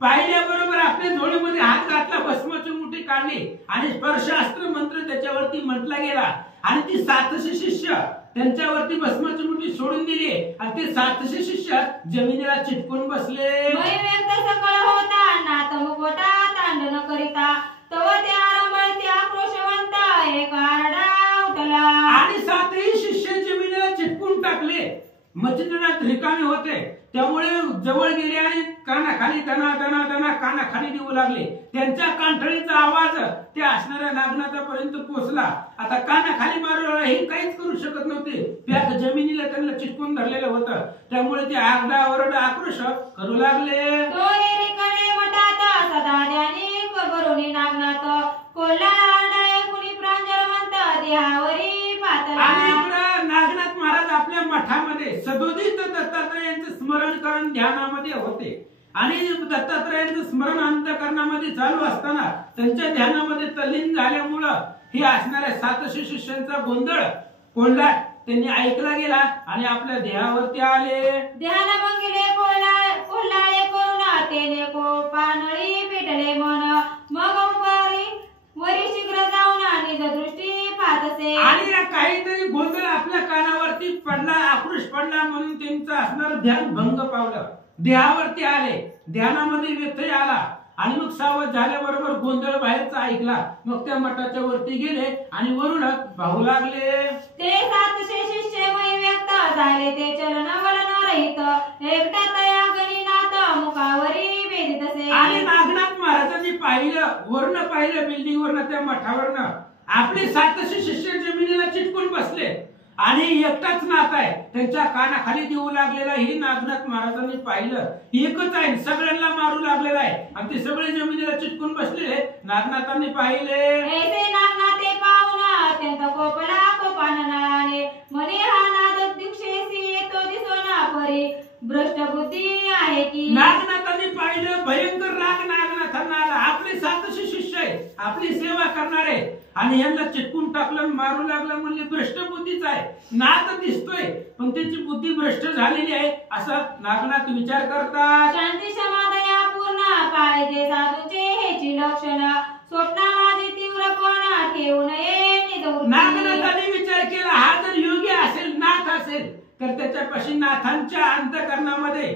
पाहिल्याबरोबर आपल्या झोळीमध्ये हात घातला, भस्माची मुठी काढली आणि स्पर्शास्त्र मंत्र त्याच्यावरती म्हटला गेला आणि ती 700 शिष्य त्यांच्यावरती भस्माची मुठी सोडून दिली आणि ते 700 शिष्य जमिनीला चिटकून बसले. मै व्यक्त सकळ होता नाथ मुखवटा तांडन करिता तव ते आरंभळती आक्रोशवंत एक आरडा उठला आणि 7ही शिष्य जमिनीला चिटकून टाकले. मच्छिंद्रनाथ रिकामे होते, त्यामुळे जवळ गेले आणि कानाखाली दना कानाखाली देऊ लागले. त्यांच्या कांठळीचा आवाज त्या असणाऱ्या नागनाथापर्यंत पोहोचला. आता कानाखाली मारू हे काहीच करू शकत नव्हते, त्या जमिनीला त्यांना चिटकून धरलेलं होतं. त्यामुळे ते आरडा ओरडा आक्रोश करू लागले. तो एरिकडे मठात सदा ध्यानी कबरुनी नागनाथ कोल्हा आरडाय कुणी प्रांजळवंत देहावरी पातला. आणि इकडं नागनाथ महाराज आपल्या मठामध्ये सदोदित दत्तात्रयांचं स्मरण करून ध्यानामध्ये होते आणि दत्तात्रयांचं स्मरण अंतःकरणामध्ये चालू असताना त्यांच्या ध्यानामध्ये तल्लीन झाल्यामुळं ही असणाऱ्या 700 शिष्यांचा गोंधळ कोल्हाट त्यांनी ऐकला गेला आणि आपल्या देहावरती आले. ध्यान मंगिले कोल्हाळे करून तेने पानळी पेटले मन मग वरी शीघ्र जाऊन निज दृष्टी पाहतसे. आणि काहीतरी गोंधळ आपल्या कानावरती पडला, आक्रोश पडला म्हणून त्यांचं असणार ध्यान भंग पावलं. देहावरती आले, ध्यानामध्ये व्यत्यय आला आणि मग सावध झाल्याबरोबर गोंधळ बाहेरचा ऐकला. मग त्या मठाच्या वरती गेले आणि वरून पाहू लागले. ते 700 शिष्य मै व्यक्त झाले ते चलन वलन रहित एकटा तया गणिनाथ मुखावरी वेदितसे. आणि नागनाथ महाराजांनी पाहिलं, वरनं पाहिलं, बिल्डिंग वरनं त्या मठावरनं आपले 700 शिष्य जमिनीला चिटकून बसले आणि एकटाच नाथ आहे त्यांच्या कानाखाली देऊ लागलेला. ही नागनाथ महाराजांनी पाहिलं. एकच आहे, सगळ्यांना मारू लागलेला आहे आणि ते सगळे जमिनीला चिटकून बसलेले नागनाथांनी पाहिले. ऐसे नागनाथे पाहून अत्यंत कोपला कोपाननाने म्हणे हा नाद दीक्षेसी येतो दिसोना परी भ्रष्ट बुद्धी आहे की. नागनाथांनी पाहिलं, भयंकर राग नागनाथांना आला. आपले 700 शिष्य आहे, आपली सेवा करणारे आणि यांना चिटकून टाकलं, मारू लागलं. म्हणले भ्रष्ट बुद्धीच आहे, नाथ दिसतोय पण त्याची बुद्धी भ्रष्ट झालेली आहे असा नागनाथ विचार करतात. शांती समाधया पूर्ण पाहिजे साधूचे हेची लक्षण स्वप्न माझी तीव्रपणा ठेवू नये निजवृत्ती. नागनाथांनी विचार केला, हा जर योगी असेल, नाथ असेल तर त्याच्यापाशी नाथांच्या अंतःकरणामध्ये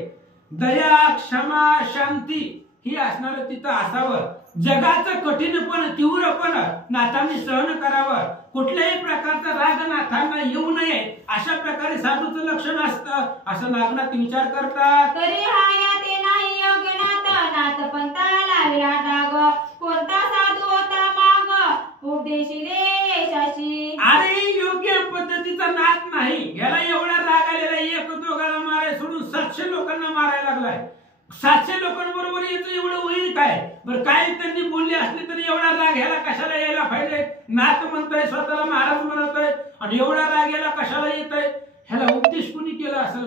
दया, क्षमा, शांती ही असणार तिथं असावं. जगाचं कठीणपण, तीव्रपण नाथांनी सहन करावं. कुठल्याही प्रकारचा राग नाथांना येऊ नये अशा प्रकारे साधूचं लक्षण असतं असं नागनाथ विचार करतात. तरी हाया ते नाही योगनाथ नाथ पंथा लाविला डाग कोणता साधू होता माग उपदेशिले यशाशी. अरे योग्य पद्धतीचा नाथ नाही, याला एवढा राग आलेला, एक दोघाला मारायला सोडून 700 लोकांना मारायला लागलाय. 700 लोकांबरोबर येतो, एवढं होईल काय? बरं काय त्यांनी बोलले असले तरी एवढा राग ह्याला कशाला यायला पाहिजे? नाथ म्हणतोय, स्वतःला महाराज म्हणतोय आणि एवढा राग याला कशाला येतोय? ह्याला उपदेश कोणी केला असेल?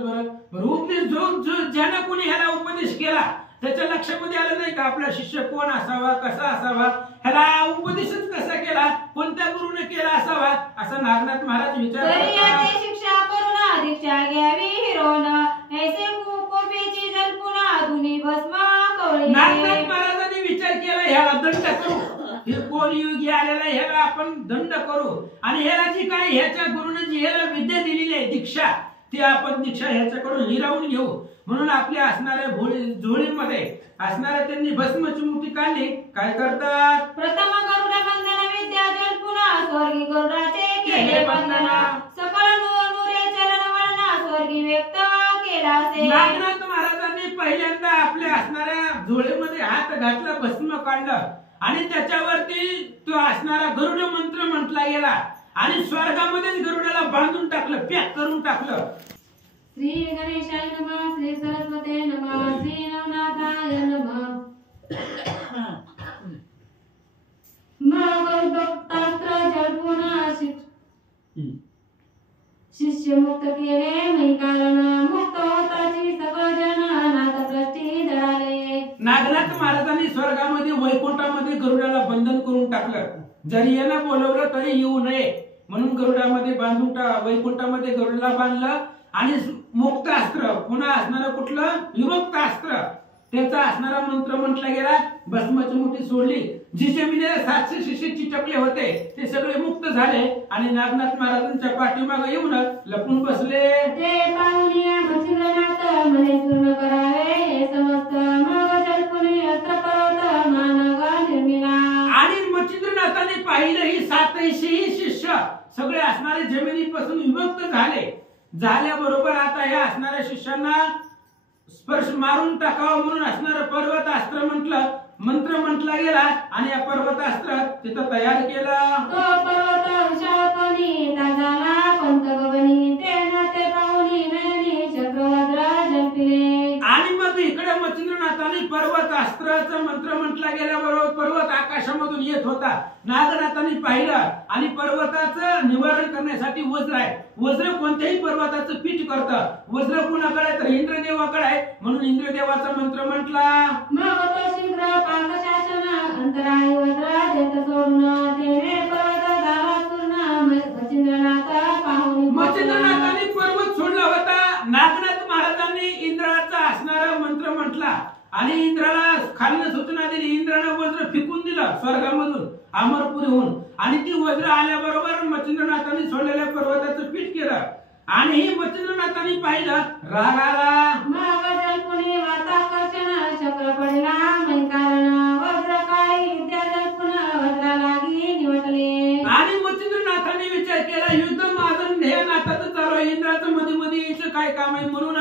बरं उपदेश जो ज्यानं कोणी ह्याला उपदेश केला त्याच्या लक्षामध्ये आलं नाही का आपला शिष्य कोण असावा, कसा असावा, ह्याला उपदेशच कसा केला, कोणत्या गुरुने केला असावा असं नागनाथ महाराज विचार करतात. शिक्षा करून दीक्षा घ्यावी हिरोन ऐसे कोपेची जलपुना धुनी भस्म कवळी. नागनाथ महाराजांनी विचार केला, ह्याला दंड करू, हे कोण योगी आलेला ह्याला आपण दंड करू आणि ह्याला जी काय ह्याच्या गुरुने जी ह्याला विद्या दिलेली आहे दीक्षा, ती आपण दीक्षा ह्याच्याकडून हिरावून घेऊ. म्हणून आपल्या असणाऱ्या झोळीमध्ये असणाऱ्या त्यांनी भस्माची मुठी काढली. काय करतात? प्रथम गरुड बंधन विद्या जलपुना स्वर्गी गरुडाचे केले बंधन सकळ नूरे चलन वर्ण स्वर्गी व्यक्त केला असे. नागनाथ महाराजांनी पहिल्यांदा आपल्या असणाऱ्या झोळीमध्ये हात घातला, भस्म काढलं आणि त्याच्यावरती तो असणारा गरुड मंत्र म्हटला गेला आणि स्वर्गामध्येच गरुडाला बांधून टाकलं, पॅक करून टाकलं. श्री गणेशाय नमः, श्री सरस्वते नमः, श्री नवनाथाय नमः. मग भक्तास्त्र जळपून शिष्य मुक्त केले, मी कारण मुक्त होताची सकळ जन नाथप्रष्टी जळाले. नागनाथ महाराजांनी स्वर्गामध्ये वैकुंठामध्ये गरुडाला बंधन करून टाकलं. जरी यांना बोलवलं तरी येऊ नये म्हणून गरुडामध्ये बांधून वैकुंठामध्ये गरुडाला बांधलं. आणि मुक्त अस्त्र पुन्हा असणारं कुठलं, विमुक्त अस्त्र, त्याचा असणारा मंत्र म्हटला गेला. भस्माची मुठी सोडली, जी जमिनीला 700 शिष्य चिटकले होते ते सगळे मुक्त झाले आणि नागनाथ महाराजांच्या पाठीमागे येऊन लपून बसले. ते पाहुणे मच्छिंद्रनाथ म्हणे पूर्ण करावे हे समस्त, मग जलपुनी अस्त्र पर्वत मानव निर्मिला. आणि मच्छिंद्रनाथाने पाहिलं ही 87 शिष्य सगळे असणारे जमिनीपासून विमुक्त झाले. झाल्याबरोबर आता या असणाऱ्या शिष्यांना स्पर्श मारून टाकावं म्हणून असणारं पर्वतास्त्र मंत्र म्हटला गेला आणि या पर्वतास्त्र तिथं तयार केलं. तो पर्वत विशाळपणी ताजाला पंतगगनी, ते पाहुणी नयनी चक्रवज्र जलपिले. आणि मग इकडे मच्छिंद्रनाथाने पर्वतास्त्राचं मंत्र म्हटला गेल्याबरोबर पर्वत आकाशामधून येत होता. नागनाथाने पाहिलं आणि पर्वताचं निवारण करण्यासाठी वज्र आहे. वज्र कोणत्याही पर्वताचं पीठ करतं. वज्र कुणाकडे तर इंद्रदेवाकडे आहे म्हणून इंद्रदेवाचा मंत्र म्हटला. मग तो शीघ्र पाकशासन अंतराळी वज्र देत सोडून, तेने पर्वत झाला चूर्ण. मच्छिंद्रनाथ पाहुणी मच्छिंद्रनाथाने पर्वत सोडला होता. नागनाथ महाराजांनी इंद्राचा असणारा मंत्र म्हटला आणि इंद्राला खालनं सूचना दिली. इंद्रानं वज्र फेकून दिलं स्वर्गामधून अमरपुरीहून आणि ती वज्र आल्याबरोबर मच्छिंद्रनाथांनी सोडलेल्या पर्वताचं पीठ केलं. आणि ही मच्छिंद्रनाथांनी पाहिलं, राग आला. मग जलपुनी वाताकर्षण चक्र पडला, मै कारण वज्र काही विद्या जलपुन वज्रा लागी निवटले. आणि मच्छिंद्रनाथांनी विचार केला, युद्ध माझं ध्येय नाथाचं चालू आहे, इंद्राचं मध्ये मध्ये यायचं काय काम आहे म्हणून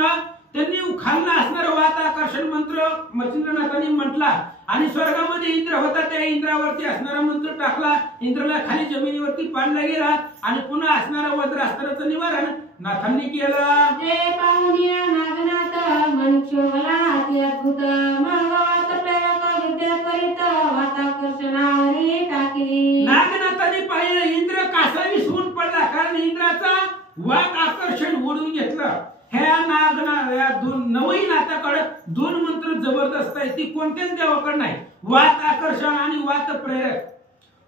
त्यांनी खालना असणारं वाताकर्षण मंत्र मच्छिंद्रनाथांनी म्हटला आणि स्वर्गामध्ये इंद्र होता त्या इंद्रावरती असणारा मंत्र टाकला. इंद्राला खाली जमिनीवरती पाडला गेला आणि पुन्हा असणारा वज्र अस्त्राचं निवारण नाथांनी केलं. ते पाहुण्या नागनाथ मनुष्योला अति अद्भुत, मग वातप्रेरक विद्या करीत वाताकर्षणावरी टाकली. नागनाथांनी पाहिलं इंद्र कासावीस होऊन पडला कारण इंद्राचा वात आकर्षण ओढून घेतलं. ह्या या नवही नाथाकडे दोन मंत्र जबरदस्त आहेत. ती कोणत्याच देवाकडे नाही. वात आकर्षण आणि वात प्रेरक.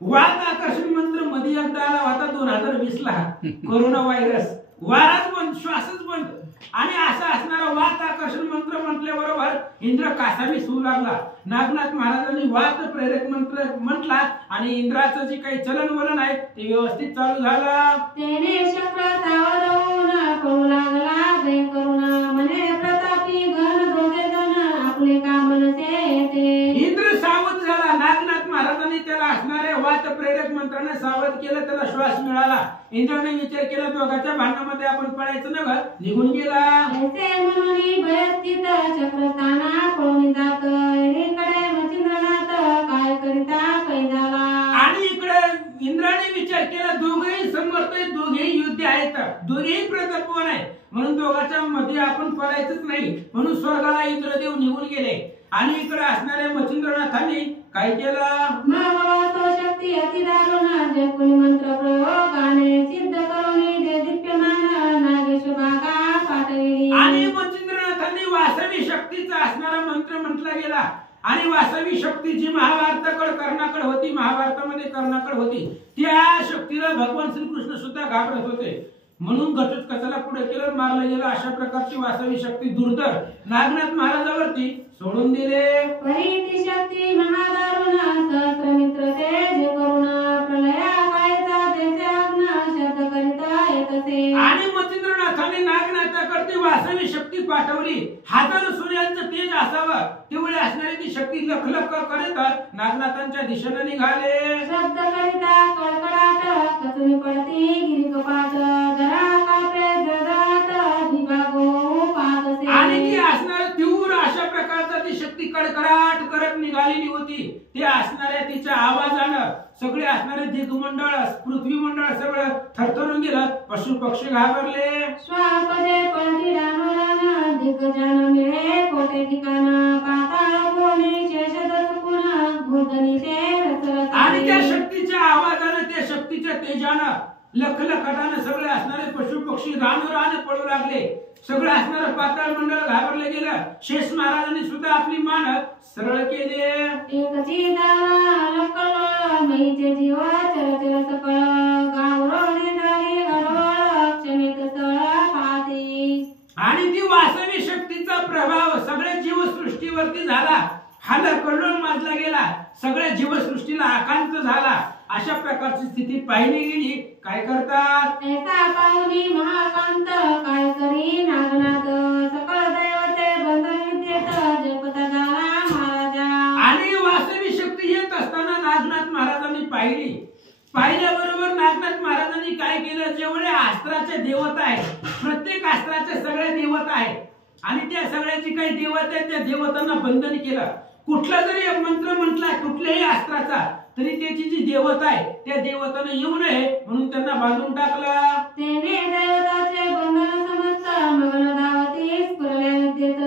वात आकर्षण मंत्र मध्ये एकदा आला होता 2020 ला, कोरोना व्हायरस. वाराच बंद, श्वासच बंद आणि असा असणारा वात आकर्षण मंत्र म्हटल्याबरोबर इंद्र कासावीस होऊ लागला. नागनाथ महाराजांनी वात प्रेरक मंत्र म्हटला आणि इंद्राचं जे काही चलनवलन आहे ते व्यवस्थित चालू झालं. तेने चक्र सावध होऊन पळू लागला भय करुणा, म्हणे प्रतापी घन दोघे जण आपले काम नसे येते. इंद्र सावध झाला. नागनाथ महाराजांनी त्याला असणाऱ्या वात प्रेरक मंत्राने सावध केलं, त्याला श्वास मिळाला. इंद्राने विचार केला दोघांच्या भांडणामध्ये आपण पडायचं न, निघून गेला. ऐसे म्हणून भयस्थित चक्रस्थाना पळून जात, इकडे मच्छिंद्रनाथ काय करिता कैदाला. आणि इकडे इंद्राने विचार केला दोघेही समर्थ आहेत, दोघेही योद्धे आहेत, दोघेही प्रतापवान आहेत म्हणून दोघांच्या मध्ये आपण पडायचंच नाही म्हणून स्वर्गाला इंद्रदेव निघून गेले. आणि इकडे असणाऱ्या मच्छिंद्रनाथांनी काय केलं, मग तो शक्ती अति दारुण जलपुनी मंत्र प्रयोगाने सिद्ध करून दीप्यमान नागेश बागा पाठविली. आणि मच्छिंद्रनाथांनी वासवी शक्तीचा असणारा मंत्र म्हटला गेला. आणि वासवी शक्ती जी महाभारताकडे कर्णाकडे होती, महाभारतामध्ये कर्णाकडे होती, त्या शक्तीला भगवान श्रीकृष्ण सुद्धा घाबरत होते म्हणून घटोत्कचाला पुढे केलं, मारलं गेलं. अशा प्रकारची वासवी शक्ती दुर्धर नागनाथ महाराजावरती सोडून दिले. परी शक्ती महादारुण सहस्र मित्र ते जे करुण प्रलया कायचा तेचे अग्न शब्द करिता येतसे. आणि मच्छिंद्रनाथाने नागनाथाकडे वासवी शक्ती पाठवली. हजार सूर्यांचं तेज असावं तेवढे असणारी ती शक्ती लखलख करत नागनाथांच्या दिशेने निघाले. शब्द करिता कडकडाट कचुनी पडती गिरी कपाट, जरा कापे जळजळाट विभागो पादसे. आणि ती असणार तीव्र अशा प्रकारचा ती शक्ती कडकडाट करत निघालेली होती. ते असणाऱ्या तिच्या आवाजानं सगळे असणारे दिग्मंडळ पृथ्वी मंडळ सगळं थरथरून गेलं. पशु पक्षी घाबरले. श्वापदे पळती दानवरान दिग्गजान मिळे कोटे ठिकाण पाताळ कोणी शेषद चुकून भूतनी ते रचरच. आणि त्या शक्तीच्या आवाजानं त्या शक्तीच्या तेजानं लखलखाटानं सगळे असणारे पशु पक्षी रान पळू लागले. सगळं असणारं पाताळ मंडळ घाबरले गेलं. शेष महाराजांनी सुद्धा आपली मान सरळ केली. एकची दावा लकळ मैचे जीव चरचर सकळ गावरोणी झाली गडबड क्षमित स्थळ पाहते. आणि ती वासवी शक्तीचा प्रभाव सगळ्या जीवसृष्टीवरती झाला. हालकल्लोळ माजला गेला. सगळ्या जीवसृष्टीला आकांत झाला. अशा प्रकारची स्थिती पाहिली गेली. काय करतात ऐसा पाहुनी महाकांत काय करी नागनाथ सकळ दैवते बंधन विद्येत जपता झाला महाराजा. आणि वासवी शक्ती येत असताना नागनाथ महाराजांनी पाहिल्याबरोबर नागनाथ महाराजांनी काय केलं, जेवढे अस्त्राचे देवता आहेत प्रत्येक अस्त्राचे सगळे देवता आहेत आणि त्या सगळ्याची काही देवता आहेत त्या देवतांना बंधन केलं. कुठला जरी मंत्र म्हटला कुठल्याही अस्त्राचा तरी त्याची जी देवता आहे त्या देवताने येऊ नये म्हणून त्यांना बांधून टाकलं. तेने देवताचे बंधन समस्त मगन धावती स्फुरल्या विद्येत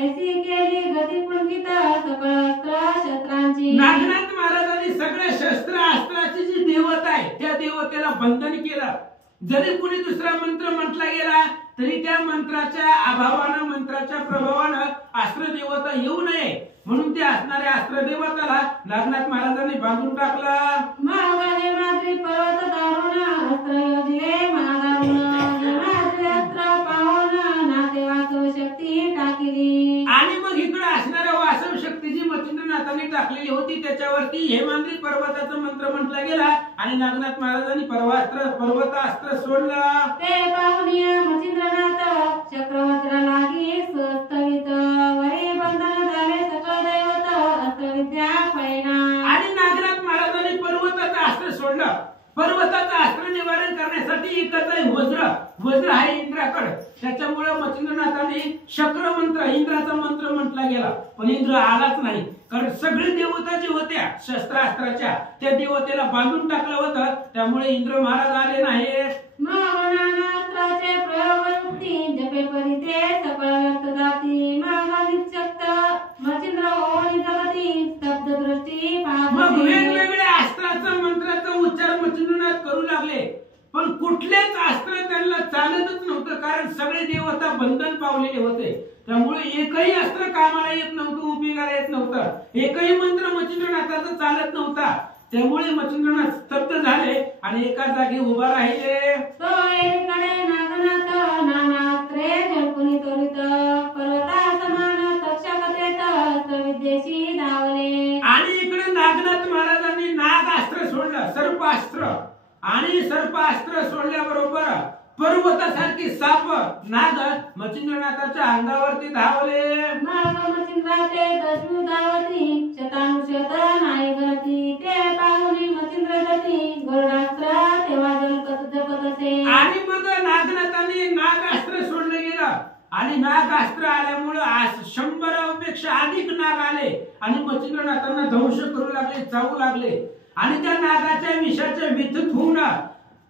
ऐसी केली गती पुलकित सकळ अस्त्र शस्त्रांची. नागनाथ महाराजांनी सगळ्या शस्त्र अस्त्राची जी देवता आहे त्या देवतेला बंधन केलं. जरी कुणी दुसरा मंत्र म्हटला गेला तरी त्या मंत्राच्या अभावानं मंत्राच्या प्रभावानं अस्त्र देवता येऊ नये म्हणून ते असणाऱ्या अस्त्र देवताला नागनाथ महाराजांनी बांधून टाकलं. मागाने मात्री पर्वत दारुण अस्त्र योजले महादारुण जनाद्री अस्त्र पाहून नाते वासव शक्ती टाकली. आणि मग इकडे असणाऱ्या वासव शक्ती जी मच्छिंद्रनाथांनी टाकलेली होती त्याच्यावरती हेमाद्री पर्वताचा मंत्र म्हटला गेला आणि नागनाथ महाराजांनी पर्वतास्त्र सोडलं. ते पाहुनिया मच्छिंद्रनाथ चक्रवज्र लागी स्वस्तवित वरी बंधन झाले सकळ दैवत अस्त्र विद्या फळेना. आणि नागनाथ महाराजांनी पर्वताचं अस्त्र सोडलं. पर्वताचं अस्त्र निवारण करण्यासाठी एकच आहे वज्र आहे इंद्राकडे. त्याच्यामुळे मच्छिंद्रनाथांनी शक्र मंत्र इंद्राचा मंत्र म्हटला गेला पण इंद्र आलाच नाही कारण सगळे देवता जे होत्या शस्त्रास्त्राच्या त्या देवतेला बांधून टाकलं होतं त्यामुळे इंद्र महाराज आले नाहीत. महागणास्त्राचे प्रयोग युक्ती जपे परिते सकळ व्यर्थ जाती महागालित शक्त मच्छिंद्र ओळी जगती स्तब्ध दृष्टी मग पाहते. वेगवेगळ्या अस्त्राचा मंत्राचा उच्चार मच्छिंद्रनाथ करू लागले पण कुठलेच अस्त्र त्यांना चालतच नव्हतं कारण सगळे देवता बंधन पावलेले होते. त्यामुळे एकही अस्त्र कामाला येत नव्हतं उपयोगाला येत नव्हतं. एकही मंत्र मच्छिंद्रनाथाचा चालत नव्हता. त्यामुळे मच्छिंद्रनाथ स्तब्ध झाले आणि एका जागी उभा राहिले. तो एकीकडे नागनाथ नानास्त्रे झळकुनी त्वरित पर्वता समान तक्षकतेत अस्त्रविद्येशी धावले. आणि इकडे नागनाथ महाराजांनी नागास्त्र सोडलं सर्पास्त्र आणि सर्पास्त्र सोडल्याबरोबर पर्वतासारखी साप नाग मच्छिंद्रनाथाच्या अंगावरती धावले. नाग मच्छिंद्राचे दशू धावती शतानुशत नाही गती ते पाहुनी मच्छिंद्र गती गरुडास्त्र तेव्हा जपत असे. आणि मग नागनाथांनी नागास्त्र सोडलं गेलं आणि नागास्त्र आल्यामुळे 100 पेक्षा अधिक नाग आले आणि मच्छिंद्रनाथांना ध्वंस करू लागले चावू लागले. आणि त्या नागाच्या विषाच्या विथुत होऊन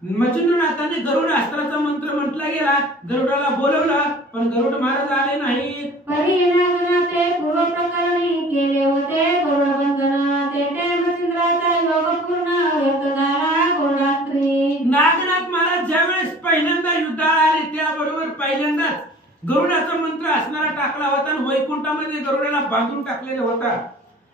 मच्छिंद्रनाथांनी गरुड अस्त्राचा मंत्र म्हटला गेला. गरुडाला बोलवलं पण गरुड महाराज आले नाहीत. परिणागनाथे पूर्व प्रकरणी केले होते गरुड बंधन तेथे मच्छिंद्राचा योग पूर्ण व्यक्त झाला गरुडास्त्री. नागनाथ महाराज ज्यावेळेस पहिल्यांदा युद्धाला आले त्याबरोबर पहिल्यांदाच गरुडाचा मंत्र असणारा टाकला होता आणि वैकुंठामध्ये गरुडाला बांधून टाकलेला होता.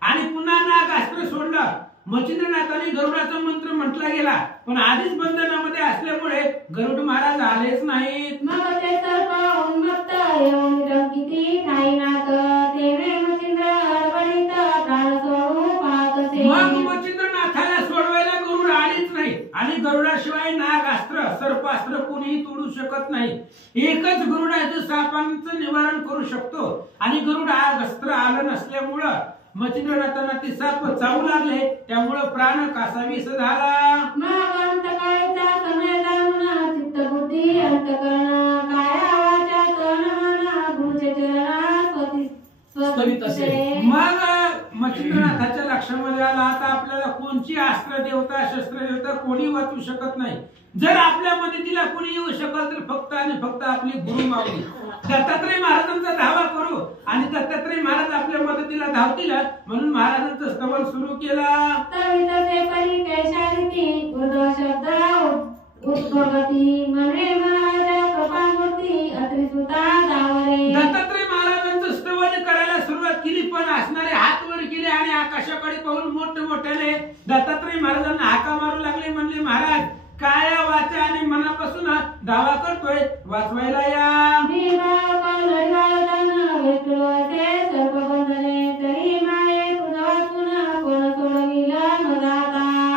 आणि पुन्हा नागास्त्र सोडलं. मच्छिंद्रनाथांनी गरुडाचा मंत्र म्हटला गेला पण आधीच बंधनामध्ये असल्यामुळे गरुड महाराज आलेच नाहीत. मग ते सर्प उन्मत्त येऊन डंकिती ठाईनाथ तेने मच्छिंद्र हडबडीत प्राण सोडू पाहत असे. मग मच्छिंद्रनाथाला सोडवायला गरुड आलीच नाही आणि गरुडाशिवाय नागास्त्र सर्पास्त्र कोणीही तोडू शकत नाही. एकच गरुड आहे जो सापांचं निवारण करू शकतो आणि गरुड अस्त्र आलं नसल्यामुळं मच्छिंद्रनाथांना ते साप चावू लागले त्यामुळे प्राण कासावीस झाला. मग अंतकाळीचा समय जाणून चित्तबुद्धी अंतकरण काया वाचा तन मन गुरुचे चरण वास्तविक असेल. मग मच्छिंद्रनाथाच्या लक्षामध्ये आला आता आपल्याला कोणची अस्त्र देवता शस्त्र देवता कोणी वाचू शकत नाही. जर आपल्या मदतीला कोणी येऊ शकल तर फक्त आणि फक्त आपली गुरु माऊली दत्तात्रय महाराजांचा धावा करू आणि दत्तात्रय महाराज आपल्या मदतीला धावतील म्हणून महाराजांचं स्तवन सुरू केला. दत्तात्रय महाराजांचं स्तवन करायला सुरुवात केली पण असणारे हात वर केले आणि आकाशाकडे पाहून मोठमोठ्याने दत्तात्रय महाराजांना हाका मारू लागले. म्हणले महाराज काया वाचा आणि मनापासून दावा करतोय वाचवायला या.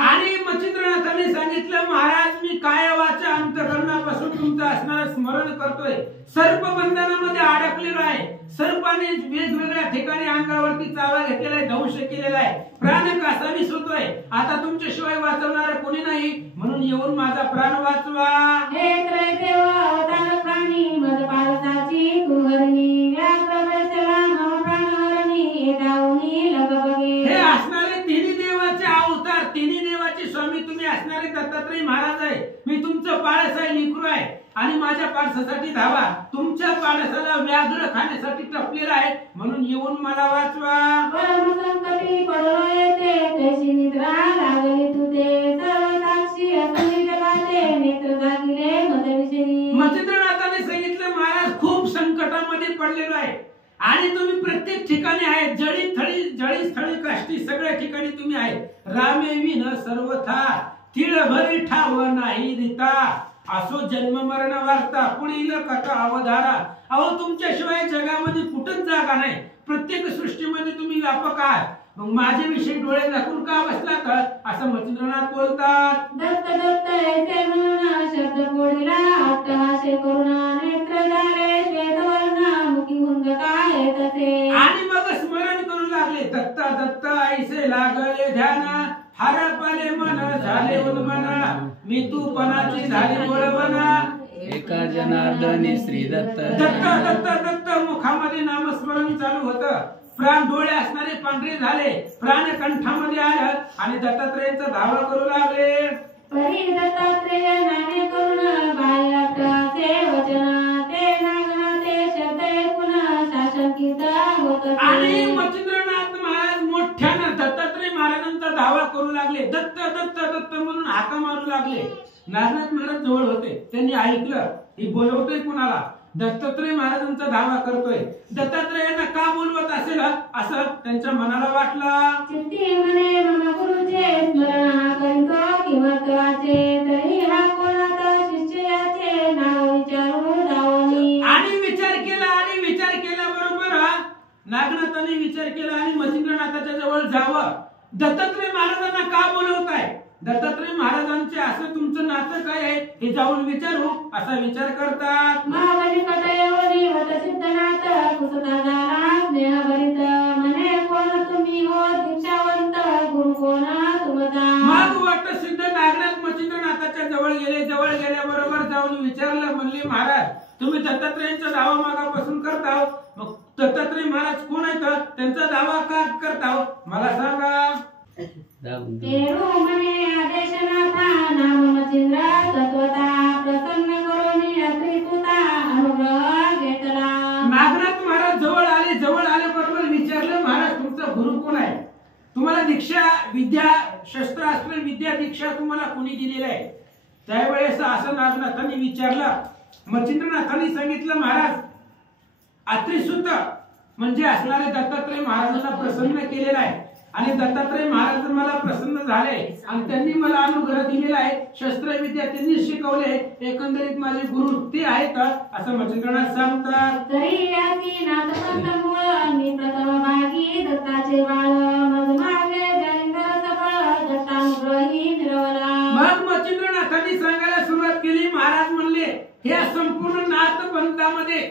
आणि मच्छिंद्रनाथांनी सांगितलं महाराज मी काया वाचा अंतःकरणापासून तुमचं असणारं स्मरण करतोय. सर्पबंधनामध्ये अडकलेलो आहे. सर्पाने वेगवेगळ्या ठिकाणी अंगावरती चावा घेतलेला आहे दंश केलेला आहे. प्राण कासावीस होतोय. आता तुमच्याशिवाय वाचवणारा कोणी नाही म्हणून येऊन माझा प्राण वाचवा. हे त्रैदेव अवतार प्राणी मज पारसाची तू हरणी व्याप्रभेसला मम प्राणहरणी दाऊनी लगबगे. हे असणारे तिन्ही देवाचे अवतार तिन्ही देवाचे स्वामी तुम्ही असणारे दत्तात्रय महाराज आहे. मी तुमचं पाळस आहे लेकरू आहे आणि माझ्या पाळसासाठी धावा. तुमच्या पाळसाला व्याघ्र खाण्यासाठी टपलेला आहे म्हणून येऊन मला वाचवा. परम संकटी पडलो येते तैसी निद्रा लागली तुते सर्व साक्षी असली जगाचे नेत्र जागिले मदविषयी. मच्छिंद्रनाथाने सांगितलं महाराज खूप संकटामध्ये पडलेलो आहे आणि तुम्ही प्रत्येक ठिकाणी आहे. जळी स्थळी काष्टी सगळ्या ठिकाणी तुम्ही आहे. रामे विन सर्वथा तिळभरी ठाव नाही दिता असो जन्म मरण वार्ता पुढील कथा अवधारा. अहो तुमच्याशिवाय जगामध्ये कुठंच जागा नाही. प्रत्येक सृष्टीमध्ये तुम्ही व्यापक आहात. मग माझ्याविषयी डोळे झाकून का बसला तर असं मच्छिंद्रनाथ बोलतात. दत्त दत्त ऐसे म्हणून शब्द पोळीला अट्टहासे करुणा नेत्र झाले श्वेतवर्ण मुखी हुंदका येतसे. आणि मग स्मरण करू लागले दत्त दत्त ऐसे लागले ध्यान हरपले मन झाले उन्मना मी तू पणाची झाली वळवना. एका जनार्दनी श्री दत्त दत्त दत्त दत्त मुखामध्ये नामस्मरण चालू होतं. प्राण डोळे असणारे पांढरे झाले. प्राण कंठामध्ये आलं आणि दत्तात्रयांचा धावा करू लागले. परी दत्तात्रेय नामे करुण बाल्याचे वचन ते नागनाथे शब्द ऐकून शासनकित होत. आणि मच्छिंद्रनाथ महाराज मोठ्यानं दत्तात्रय महाराजांचा धावा करू लागले. दत्त दत्त दत्त म्हणून हाका मारू लागले. नागनाथ महाराज जवळ होते. त्यांनी ऐकलं ही बोलवतोय कुणाला. दत्तात्रय महाराजांचा धावा करतोय. दत्तात्रयांना का बोलवत असेल असं त्यांच्या मनाला वाटलं. चित्ती म्हणे मम गुरुचे स्मरण हा करीतो किंमतवाचे तरी हा कोणाचा शिष्य याचे नाव विचारू जावनी. आणि विचार केल्याबरोबर नागनाथाने विचार केला आणि मच्छिंद्रनाथाच्या जवळ जावं. दत्तात्रय महाराजांना का बोलवताय. दत्तात्रय महाराजांचे असं तुमचं नातं काय आहे हे जाऊन विचारू असा विचार करतात. महाबली कटयोनी वत सिद्धनाथ कुसुता झाला स्नेहभरित म्हणे कोण तुम्ही हो दीक्षावंत गुरु कोण तुमचा. मग वाट सिद्ध नागनाथ मच्छिंद्रनाथाच्या जवळ गेल्याबरोबर जाऊन विचारलं. म्हणले महाराज तुम्ही दत्तात्रयांचा दावा मागापासून करताव. मग दत्तात्रय महाराज कोण आहेत त्यांचा दावा का करताव मला सांगा. पेरू म्हणे आदेशनाथा नाम मच्छिंद्र तत्वता प्रसन्न करून अत्रिसुता अनुग्रह घेतला. नागनाथ महाराज जवळ आले बरोबर विचारलं महाराज तुमचा गुरु कोण आहे. तुम्हाला दीक्षा विद्या शस्त्रास्त्र विद्या दीक्षा तुम्हाला कोणी दिलेली आहे. त्यावेळेस असं नागनाथांनी विचारलं. मच्छिंद्रनाथांनी सांगितलं महाराज अत्रिसुत म्हणजे असणारे दत्तात्रय महाराजांना प्रसन्न केलेला आहे आणि दत्तात्रय महाराज मला प्रसन्न झाले आणि त्यांनी मला अनुग्रह दिलेला आहे. शस्त्रविद्या त्यांनी शिकवले. एकंदरीत माझे गुरु ते आहेत असं मच्छिंद्रनाथ सांगतात. तरी याची नाथपंथ मूळ मी प्रथम भागी दत्ताचे बाळ मज मागे जैंद्र सफळ दत्तानुग्रही मिळवला. मग मच्छिंद्रनाथांनी सांगायला सुरुवात केली. महाराज म्हणले या संपूर्ण नाथपंथामध्ये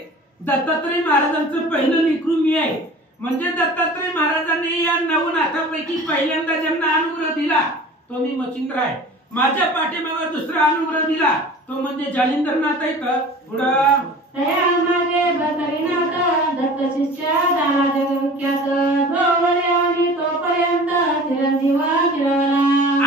दत्तात्रय महाराजांचं पहिलं लेकरू मी आहे. म्हणजे दत्तात्रय महाराजांनी या 9 नाथांपैकी पहिल्यांदा ज्यांना अनुग्रह दिला तो मी मच्छिंद्र आहे. माझ्या पाठीमागे दुसरा अनुग्रह दिला तो म्हणजे जालिंदरनाथ आहेत. पुढं तया मागे भरतरीनाथ दत्त शिष्य झाला जगविख्यात जोवऱ्यावरी तोपर्यंत चिरंजीव चिरवला.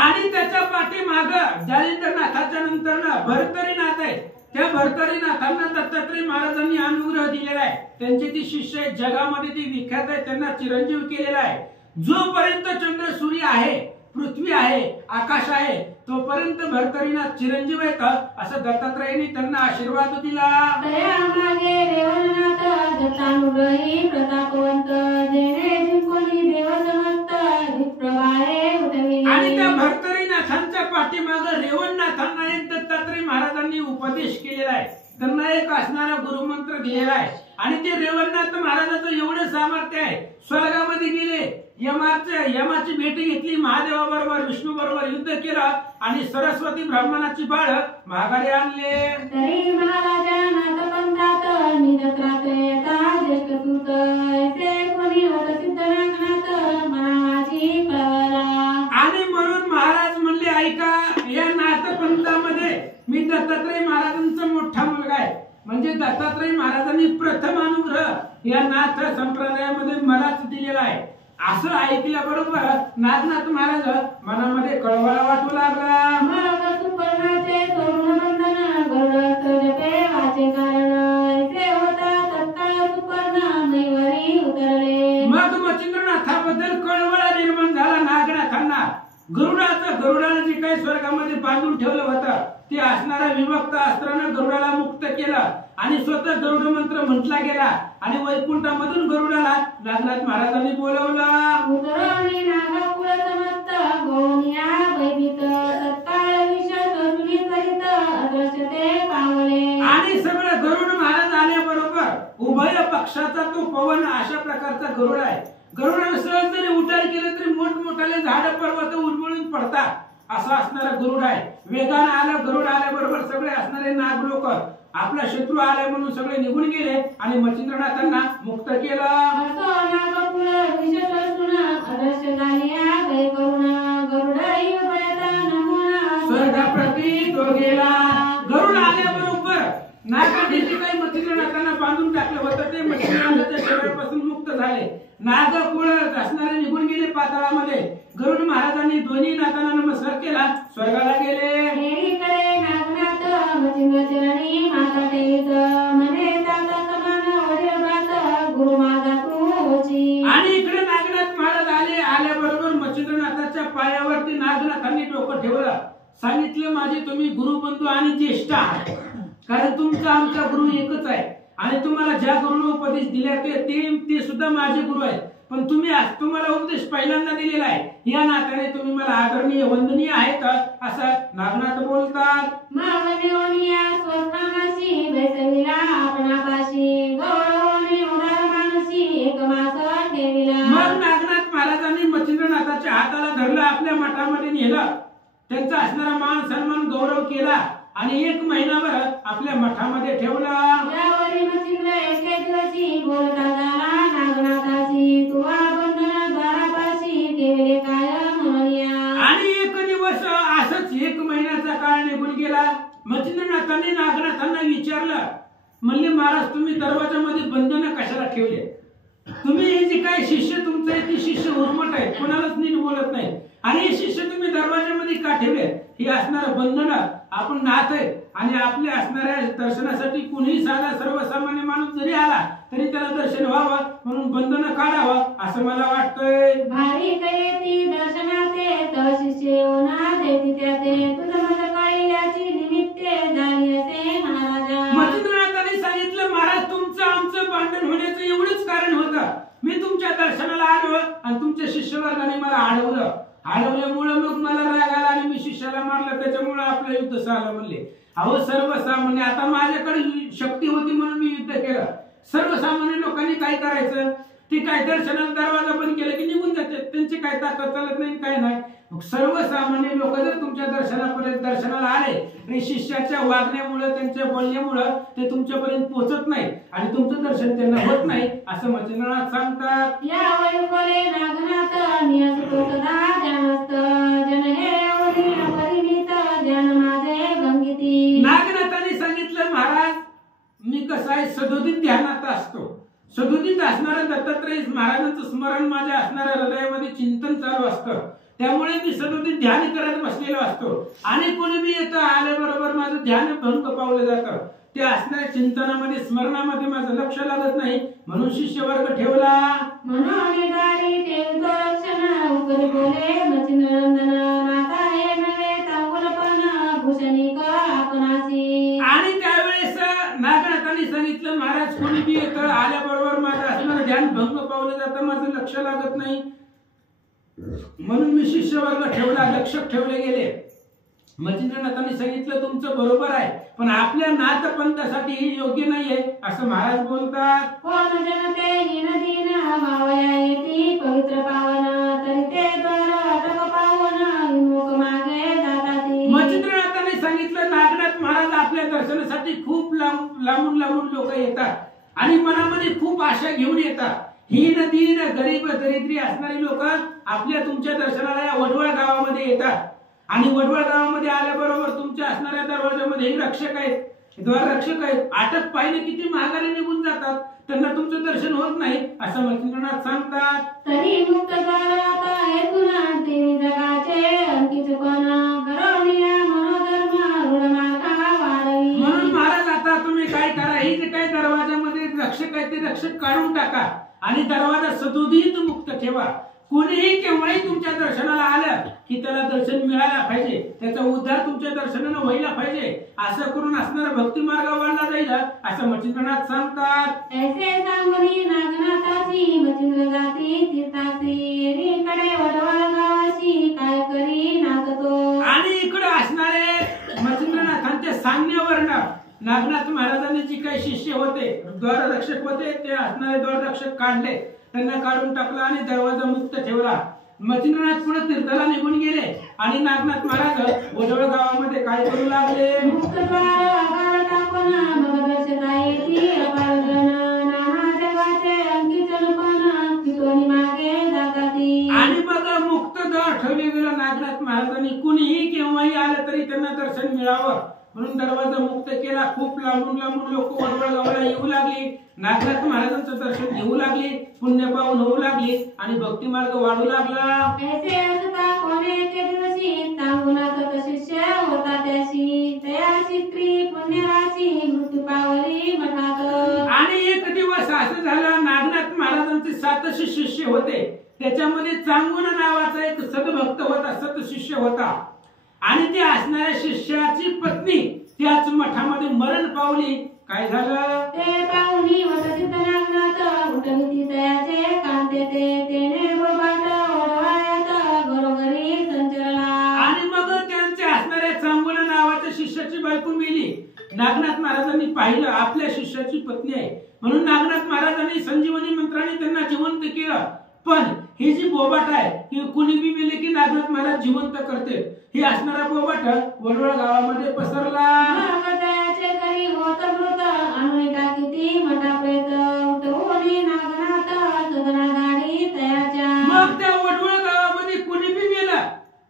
आणि त्याच्या पाठीमाग जालिंदरनाथाच्या नंतर भरतरीनाथ आहे. त्या भरतरीनाथांना दत्तात्रय महाराजांनी अनुग्रह दिलेला आहे. त्यांचे ती शिष्य आहेत, जगामध्ये ती विख्यात आहे, त्यांना चिरंजीव केलेला आहे. जोपर्यंत चंद्र सूर्य आहे, पृथ्वी आहे, आकाश आहे, तोपर्यंत भरतरीनाथ चिरंजीव आहेत असं दत्तात्रयांनी त्यांना आशीर्वाद दिला. तया मागे रेवणनाथ दत्तानुग्रही प्रतापवंत जेणे जिंकोनी देव समस्त विप्रभाळे उठविले. आणि त्या भरतरीनाथांच्या पाठीमाग रेवणनाथांना एक दत्तात्रय महाराजांनी उपदेश केलेला आहे. त्यांना एक असणारा गुरुमंत्र दिलेला आहे. आणि ते रेवणनाथ महाराजाचं एवढं सामर्थ्य आहे, स्वर्गामध्ये गेले, यमाची भेटी घेतली, महादेवाबरोबर विष्णू बरोबर युद्ध केलं आणि सरस्वती ब्राह्मणाची बाळ माघारी आणले. तरी महाराजा नाथपंथात निजत्रात्रयता ज्येष्ठ सूत ऐसे कोणी होत सिद्धनाथ मनाची कळवला. आणि म्हणून महाराज म्हणले, ऐका, या नाथपंथामध्ये मी दत्तात्रय महाराजांचा मोठा मुलगा आहे. म्हणजे दत्तात्रय महाराजांनी प्रथम अनुग्रह या नाथ संप्रदायामध्ये मलाच दिलेला आहे. असं ऐकल्याबरोबर नाथनाथ महाराज मनामध्ये कळवळा वाटू लागला. मग सुपर्णाचे सोडून बंधन गरुड जपे वाचे कारण ऐसे होता तत्काळ सुपर्ण मैवरी उतरले. मग मच्छिंद्रनाथाबद्दल कळवळा निर्माण झाला नागनाथांना. गरुडानं जे काही स्वर्गामध्ये बांधून ठेवलं होतं ते असणारा विभक्त अस्त्रानं गरुडाला मुक्त केलं आणि स्वतः गरुड मंत्र म्हटला गेला आणि वैकुंठामधून गरुडाला नागनाथ महाराजांनी बोलवलं. उतरवणी नागकुळ समस्त गौनिया भयभीत तत्काळ विषय सुनी करीत अदृश्यते पावले. आणि सगळं गरुड महाराज आल्याबरोबर उभय पक्षाचा तो पवन अशा प्रकारचा गरुड आहे. गरुडानं सहज जरी उड्डाण केलं तरी मोठमोठाले झाड पर्वत उडमुळून पडतात असं असणारा गरुड आहे. वेगानं आलं गरुड आल्याबरोबर सगळे असणारे नाग लोक आपला शत्रू आलाय म्हणून सगळे निघून गेले आणि मच्छिंद्रनाथांना मुक्त केलं. नागकुळ विषय सुन अदृश्य झाल्या भय करुण गरुडाई भयता नमुना स्वर्गाप्रती तो गेला. गरुड आल्याबरोबर नागाने जे काही मच्छिंद्रनाथांना बांधून टाकलं होतं ते मच्छिंद्रनाथाच्या शरीरापासून मुक्त झाले. नागकुळ असणारे निघून गेले पाताळामध्ये. गरुड महाराजांनी दोन्ही नाथांना नमस्कार केला, स्वर्गाला गेले. एकीकडे नागनाथ मच्छिंद्रचरणी माता ठेवीत म्हणे ताता समान वज्रपात गुरु माझा तू होची. आणि इकडे नागनाथ महाराज आल्याबरोबर मच्छिंद्रनाथाच्या पायावरती नागनाथांनी डोकं ठेवलं. सांगितलं, माझे तुम्ही गुरुबंधू आणि ज्येष्ठ आहात, कारण तुमचा आमचा गुरु एकच आहे आणि तुम्हाला ज्या गुरुने उपदेश दिला ते सुद्धा माझे गुरु आहेत. पण तुम्हाला उपदेश पहिल्यांदा दिलेला आहे, या नात्याने तुम्ही मला आदरणीय वंदनीय आहेत असं नागनाथ बोलतात. मावनेओनिया स्वस्नामाशी बैसविला आपणापाशी गौरवने उदार मानसी एक मास ठेविला. मग नागनाथ महाराजांनी मच्छिंद्रनाथाच्या हाताला धरलं, आपल्या मठामध्ये नेलं, त्यांचा असणारा मान सन्मान गौरव केला आणि 1 महिनाभर आपल्या मठामध्ये ठेवला. यावरी मच्छिंद्र एके दिवशी बोलता झाला नागनाथाशी तुवा बंधन द्वारापाशी ठेविले काय म्हणूया. आणि 1 दिवस असंच 1 महिन्याचा काळ निघून गेला. मच्छिंद्रनाथांनी नागनाथांना विचारलं, म्हणले, महाराज तुम्ही दरवाजामध्ये बंधन कशाला ठेवले? तुम्ही हे जे काही शिष्य तुमचं आहे ते शिष्य उर्मट आहे, कोणालाच नीट बोलत नाही, आणि हे शिष्य तुम्ही दरवाजामध्ये का ठेवले? हे असणारं बंधन आपण नाथ आहे आणि आपल्या असणाऱ्या दर्शनासाठी कुणीही साधा सर्वसामान्य माणूस जरी आला तरी त्याला दर्शन व्हावं म्हणून बंधन काढावं असं मला वाटतंय. भारी कयेती दर्शनाते तव शिष्य येऊना देती त्याते तुझं मत कळी याची निमित्ते झाली असे महाराजा. मच्छिंद्रनाथांनी सांगितलं, महाराज तुमचं आमचं भांडण होण्याचं एवढंच कारण होतं. मी तुमच्या दर्शनाला आलो आणि तुमच्या शिष्यवर्गाने मला अडवल्यामुळे मग मला राग आला आणि मी शिष्याला मारलं, त्याच्यामुळे आपलं युद्ध झालं. म्हणले, अहो सर्वसामान्य, आता माझ्याकडे शक्ती होती म्हणून मी युद्ध केलं. सर्वसामान्य लोकांनी काय करायचं? ते काय दर्शनाला दरवाजा बंद केला की निघून जाते, त्यांची काय ताकद चालत नाही, काय नाही. सर्वसामान्य लोक जर तुमच्या दर्शनाला आले आणि शिष्याच्या वागण्यामुळे त्यांच्या बोलण्यामुळे ते तुमच्यापर्यंत पोहोचत नाही आणि तुमचं दर्शन त्यांना होत नाही असं मच्छिंद्रनाथ सांगतात. या वैकोले नागनाथ नियस तोतदा जानस्त जन हे ओरी अपरिमित जन माझे गंगिती. नागनाथांनी सांगितलं, महाराज मी कसं आहे महाराजांचं स्मरण माझ्या असणाऱ्या हृदयामध्ये चिंतन चालू असतं, त्यामुळे मी सतत ध्यान करत बसलेलो असतो आणि कोणी मी येतं आल्याबरोबर माझं ध्यान भंग पावलं जातं. ते असणाऱ्या चिंतनामध्ये स्मरणामध्ये माझं लक्ष लागत नाही, म्हणून शिष्यवर्ग ठेवला. आणि त्यावेळेस नागनाथांनी सांगितलं, महाराज कोणी बी येतं आल्याबरोबर माझं असणारं ध्यान भंग पावलं जातं, माझं लक्ष लागत नाही, म्हणून मी शिष्यवर्ग ठेवला, लक्षक ठेवले गेले. मच्छिंद्रनाथांनी सांगितलं तुमचं बरोबर आहे, पण आपल्या नाथपंथासाठी ही योग्य नाहीये असं महाराज बोलतात. मच्छिंद्रनाथांनी सांगितलं नागनाथ महाराज आपल्या दर्शनासाठी खूप लांबून लांबून लोक येतात आणि मनामध्ये खूप आशा घेऊन येतात. हीन दीन गरीब दरिद्री असणारी लोक आपल्या तुमच्या दर्शनाला या वडवळ गावामध्ये येतात आणि वडवळ गावामध्ये आल्याबरोबर तुमच्या असणाऱ्या दरवाजामध्ये रक्षक आहेत, द्वाररक्षक आहेत, आटक पाहिजे किती महागारी निघून जातात, त्यांना तुमचं दर्शन होत नाही असं मच्छिंद्रनाथ सांगतात. तरी मुक्त म्हणून महाराज आता तुम्ही काय करा, हे जे काही दरवाजामध्ये रक्षक आहे ते रक्षक काढून टाका आणि दरवाजा सदोदित मुक्त ठेवा. कोणीही केव्हाही तुमच्या दर्शनाला आलं की त्याला दर्शन मिळायला पाहिजे, त्याचा उद्धार तुमच्या दर्शनानं व्हायला पाहिजे, असं करून असणारा भक्ती मार्ग वाढला जाईल असं मच्छिंद्रनाथ सांगतात. आणि इकडे असणारे मच्छिंद्रनाथांच्या सांगण्यावरनं नागनाथ महाराजांनी जी काही शिष्य होते, द्वाररक्षक होते, ते असणारे द्वाररक्षक काढले, त्यांना काढून टाकला आणि दरवाजा मुक्त ठेवला. मच्छिंद्रनाथ पुढे तीर्थाला निघून गेले आणि नागनाथ महाराज वडवळ गावामध्ये काय करू लागले. आणि मग मुक्त द्वार ठेवले गेलं नागनाथ महाराजांनी. कुणीही केव्हाही आलं तरी त्यांना दर्शन मिळावं म्हणून दरवाजा मुक्त केला. खूप लांबून लांबून लोक वडवळ गावाला येऊ लागली, नागनाथ महाराजांचं दर्शन घेऊ लागली, पुण्य पावन होऊ लागली आणि भक्ती मार्ग वाढू लागला. आणि एक दिवस असं झालं, नागनाथ महाराजांचे 7 शिष्य होते, त्याच्यामध्ये चांगुन नावाचा एक सद्भक्त होता, सतशिष्य होता आणि ते असणाऱ्या शिष्याची पत्नी त्याच मठामध्ये मरण पावली. काय झालं ते पाहुणी वसती नागनाथ उठली तयाचे कांते तेने बोबाट ओढवायत घरोघरी संचरला. आणि मग त्यांच्या असणाऱ्या चांगुन नावाच्या शिष्याची बायको मेली. नागनाथ महाराजांनी पाहिलं आपल्या शिष्याची पत्नी आहे म्हणून नागनाथ महाराजांनी संजीवनी मंत्राने त्यांना जिवंत केलं. पण ही जी बोबाट आहे की कुणी बी मेले की नागनाथ महाराज जिवंत करते, ही असणारा बोबाट वडवळ गावामध्ये पसरला. मग त्या वडवळ गावामध्ये कुणी बी मेला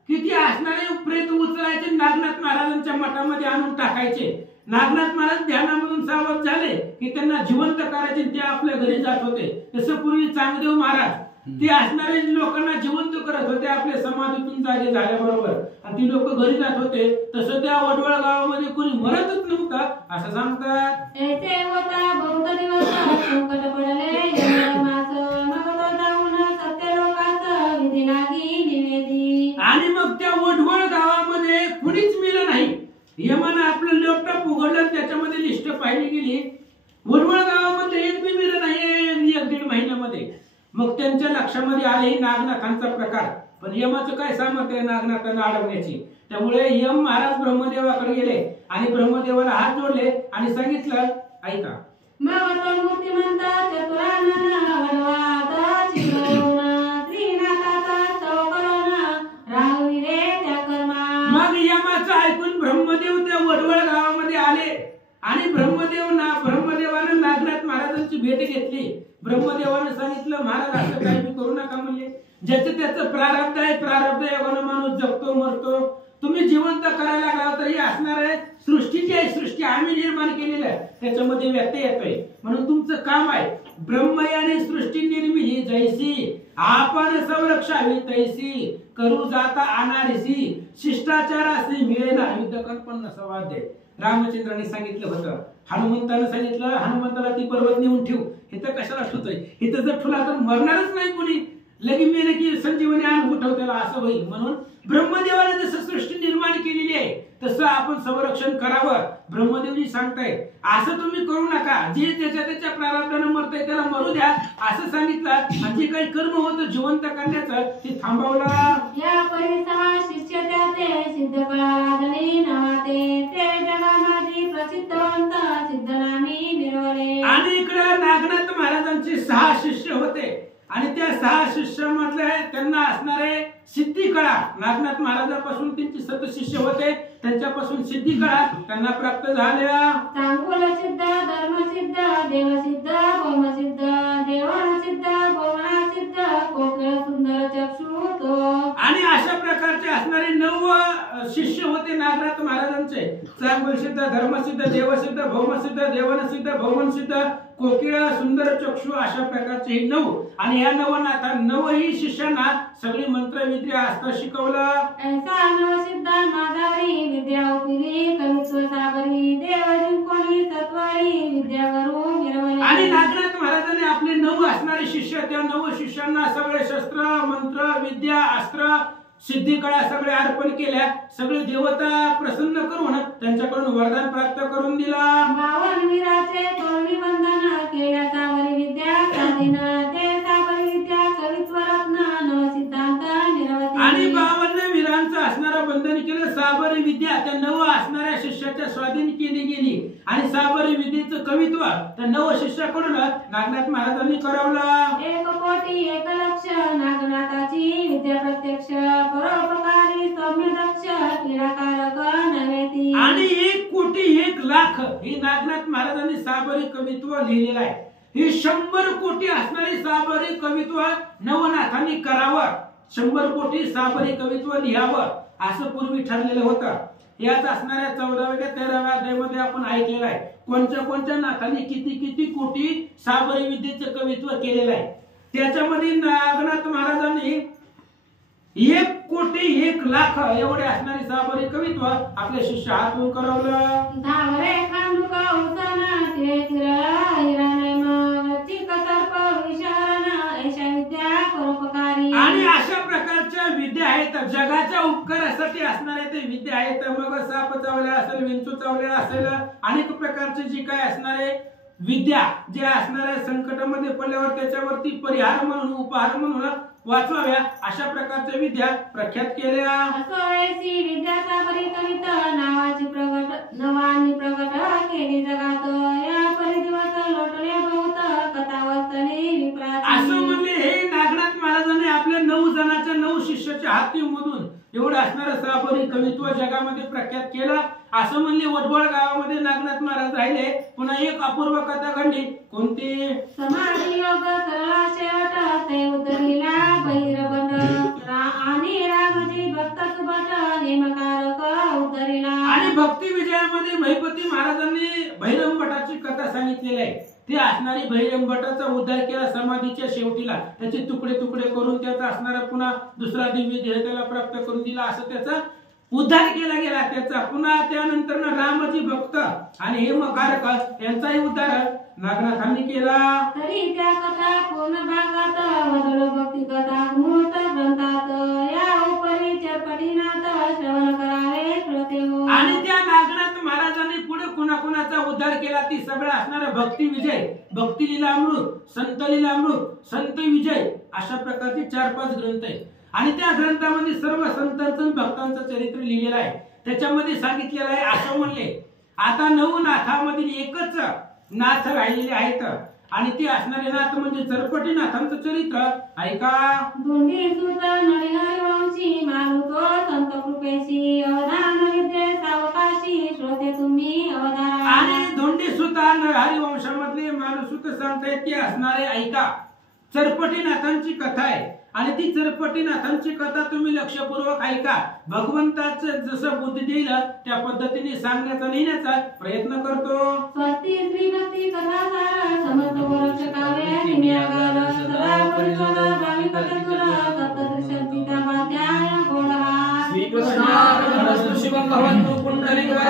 की ती असणारे प्रेत उचलायचे, नागनाथ महाराजांच्या मठामध्ये आणून टाकायचे. नागनाथ महाराज ध्यानामधून सावध झाले की त्यांना जिवंत करायचे, ते आपल्या घरी जात होते. तसं पूर्वी चांगदेव महाराज ते असणारे लोकांना जिवंत करत होते आपल्या समाधीतून जागे झाल्याबरोबर आणि ती लोक घरी जात होते. तसं त्या वडवळ गावामध्ये कोणी मरतच नव्हतं असं सांगतात. आणि मग त्या वडवळ गावामध्ये कुणीच मेलं नाही. यमानं आपलं लॅपटॉप उघडलं, त्याच्यामध्ये लिस्ट पाहिली गेली, वडवळ गावामध्ये एक बी मेलं नाही 1-1.5 महिन्यामध्ये. मग त्यांच्या लक्षामध्ये आले नागनाथांचा प्रकार, पण यमाचं काय सामर्थ्य आहे नागनाथांना अडवण्याची. त्यामुळे यम महाराज ब्रह्मदेवाकडे गेले आणि ब्रह्मदेवाला हात जोडले आणि सांगितलं, ऐका मग यमाचं ऐकून ब्रह्मदेव त्या वडवळ गावामध्ये आले आणि ब्रह्मदेवानं नागनाथ महाराजांची भेट घेतली. ब्रह्मदेवानं सांगितलं, महाराज असं काही करू नका, म्हणजे ज्याचं त्याचं प्रारब्ध आहे, प्रारब्ध योगानं माणूस जगतो मरतो, तुम्ही जिवंत करायला लागला तरी असणार आहे सृष्टीची आहे, सृष्टी आम्ही निर्माण केलेलं आहे, त्याच्यामध्ये व्यत्यय येतोय. म्हणून तुमचं काम आहे ब्रह्मयाने सृष्टी निर्मिली जैसी आपण संरक्षावी तैसी करू जाता अनारिसी शिष्टाचारासी मिळेना युद्ध कल्पना संवाद. रामचंद्राने सांगितलं होतं, हनुमंतानं सांगितलं हनुमंताला ती पर्वत नेऊन ठेव. इथं कशाला ठेवतोय, इथं जर ठेवला तर मरणारच नाही कोणी, लगे मेले की संजीवनी आण उठव त्याला असं होईल. म्हणून ब्रह्मदेवाने जसं सृष्टी निर्माण केलेली आहे तसं आपण संरक्षण करावं. ब्रह्मदेवजी सांगताय असं तुम्ही करू नका, जे त्याच्या प्रारब्धानं मरतंय त्याला मरू द्या असं सांगितलं. आणि जे काही कर्म होतं जिवंत करण्याचं ते थांबवलं. या परिसहा शिष्य त्याचे सिद्ध कळाले नावाते ते जगामध्ये प्रसिद्धवंत सिद्ध नामी मिळवले. आणि इकडे नागनाथ महाराजांचे 6 शिष्य होते आणि त्या 6 शिष्यामधले त्यांना असणारे सिद्धी कळा नागनाथ महाराजांपासून त्यांचे 7 शिष्य होते, त्यांच्यापासून सिद्धी कळा त्यांना प्राप्त झाल्या. चांगुल सिद्ध धर्मसिद्ध देवसिद्ध भौमसिद्ध देवानसिद्ध भौमनासिद्ध कोकिळ सुंदर चक्षु तो. आणि अशा प्रकारचे असणारे 9 शिष्य होते नागनाथ महाराजांचे. चांगुल सिद्ध धर्मसिद्ध देवसिद्ध भौमसिद्ध देवानसिद्ध भौमनसिद्ध कोकिळ सुंदर चक्षु अशा प्रकारचे हे 9. आणि या 9 शिष्यांना सगळी मंत्रविद्या अस्त्र शिकवलं. ऐसा नवसिद्ध माधारी विद्या उपिरी कवित्व साबरी देव जिंकोणी सत्वारी विद्या करू मिरवले. आणि नागनाथ महाराजांनी आपले 9 असणारे शिष्य त्या 9 शिष्यांना सगळे शस्त्र मंत्र विद्या अस्त्र सिद्धी कळा सगळे अर्पण केल्या. सगळे देवता प्रसन्न करून त्यांच्याकडून वरदान प्राप्त करून दिला. 52 वीराचे तोरणी बंधन केल्या सावरी विद्या साधीन ते सावरी विद्या कवित्व रत्न नवसिद्धांत निरवती. आणि 52 वीरांचं असणारं बंधन केलं. साबरी विद्या त्या 9 असणाऱ्या शिष्याच्या स्वाधीन केली गेली आणि साबरी विद्येचं कवित्व त्या 9 शिष्याकडून नागनाथ महाराजांनी करवलं. 1 कोटी 1 लक्ष नागनाथाची विद्या प्रत्यक्ष परोपकारी सौम्य दक्ष क्रीडाकारक नव्हेती. आणि 1 कोटी 1 लाख हे नागनाथ महाराजांनी साबरी कवित्व लिहिलेलं आहे. हे 100 कोटी असणारे साबरी कवित्व नवनाथांनी करावं. 100 कोटी साबरी कवित्व लिहावं असं पूर्वी ठरलेलं होतं. यात असणाऱ्या 14व्या ते 13व्या अध्यायामध्ये आपण ऐकलेलं आहे कोणत्या नाथांनी किती कोटी साबरी विद्येचं कवित्व केलेलं आहे. त्याच्यामध्ये नागनाथ महाराजांनी 1 कोटी 1 लाख एवढे असणारे साबरी कवित्व आपल्या शिष्य हातून करवलं. धावरे खांडुका उसाना ते हिराने मगची कसर्प विशारणा ऐशा विद्या परोपकारी. आणि अशा प्रकारच्या विद्या आहेत जगाच्या उपकारासाठी असणाऱ्या ते विद्या आहेत. मग साप चावल्या असेल विंचू चावलेला असेल अनेक प्रकारचे जे काय असणारे विद्या जे असणाऱ्या संकटामध्ये पडल्यावर त्याच्यावरती परिहार म्हणून उपहार म्हणून वाचवाव्या अशा प्रकारच्या विद्या प्रख्यात केल्या. असोयसी विद्या साबरी कविता नावाची नवानी प्रगट केली जगात या परिदिवस लोटले बहुत कथावस्तने विप्राची. असं म्हणले हे नागनाथ महाराजांनी आपल्या 9 जणांच्या 9 शिष्याच्या हातीमधून एवढं असणारं साबरी कवित्व जगामध्ये प्रख्यात केलं. असं म्हणले वडवळ गावामध्ये नागनाथ महाराज राहिले. पुन्हा एक अपूर्व कथा घडली. कोणती? समाधी योग सरला शेवट ते उतरलेला भैरवट आणि रामजी भक्त सुबट नेमकारक उतरला. आणि भक्ती विजयामध्ये महिपती महाराजांनी भैरवभटाची कथा सांगितलेली आहे. ते असणारी भैरवभटाचा उद्धार केला समाधीच्या शेवटीला. त्याचे तुकडे तुकडे करून त्याचा असणारा पुन्हा दुसरा दिव्य देह त्याला प्राप्त करून दिला. असं त्याचा उद्धार केला गेला त्याचा. पुन्हा त्यानंतर रामजी भक्त आणि हेमकारक यांचाही उद्धार नागनाथांनी केला. तरी त्या कथा पूर्ण भागात वदळ भक्ती कथा मूर्त ग्रंथात या उपरी चरपटीनाथ श्रवण करावे श्रोते हो. आणि त्या नागनाथ महाराजांनी पुढे कुणाकुणाचा उद्धार केला ती सगळं असणारा भक्ती विजय भक्ती लीलामृत संत लीलामृत संत विजय अशा प्रकारचे 4-5 ग्रंथ आहेत. आणि त्या ग्रंथामध्ये सर्व संतांचं भक्तांचं चरित्र लिहिलेलं आहे. त्याच्यामध्ये सांगितलेलं आहे असं म्हणले आता 9 नाथांमधील एकच नाथ राहिलेले आहेत आणि ते असणारे नाथ म्हणजे चरपटी नाथांचं चरित्र ऐका. दोंडी सुत नळिहरी वंशी मारुतो संत कृपेशी अवधान विद्ये सावकाशी श्रोते तुम्ही अवधारा. आणि दोंडी सुत नळिहरी वंशामधले मारुसुत सांगतायत ते असणारे ऐका. चरपटी नाथांची कथा आहे आणि ती चरपटीनाथांची कथा तुम्ही लक्षपूर्वक ऐका. भगवंताचं जसं बुद्धी देईल त्या पद्धतीने सांगण्याचा लिहिण्याचा प्रयत्न करतो. स्वस्ति श्री भक्ती कथासार समर्थ गोरक्ष काव्य निम्यागार सदा परिसर भाविक चतुर सप्तदृश्य सीतापात्याय गोडा श्री कृष्णार्पणमस्तु शिवं भवन्तु पुण्डरीकाय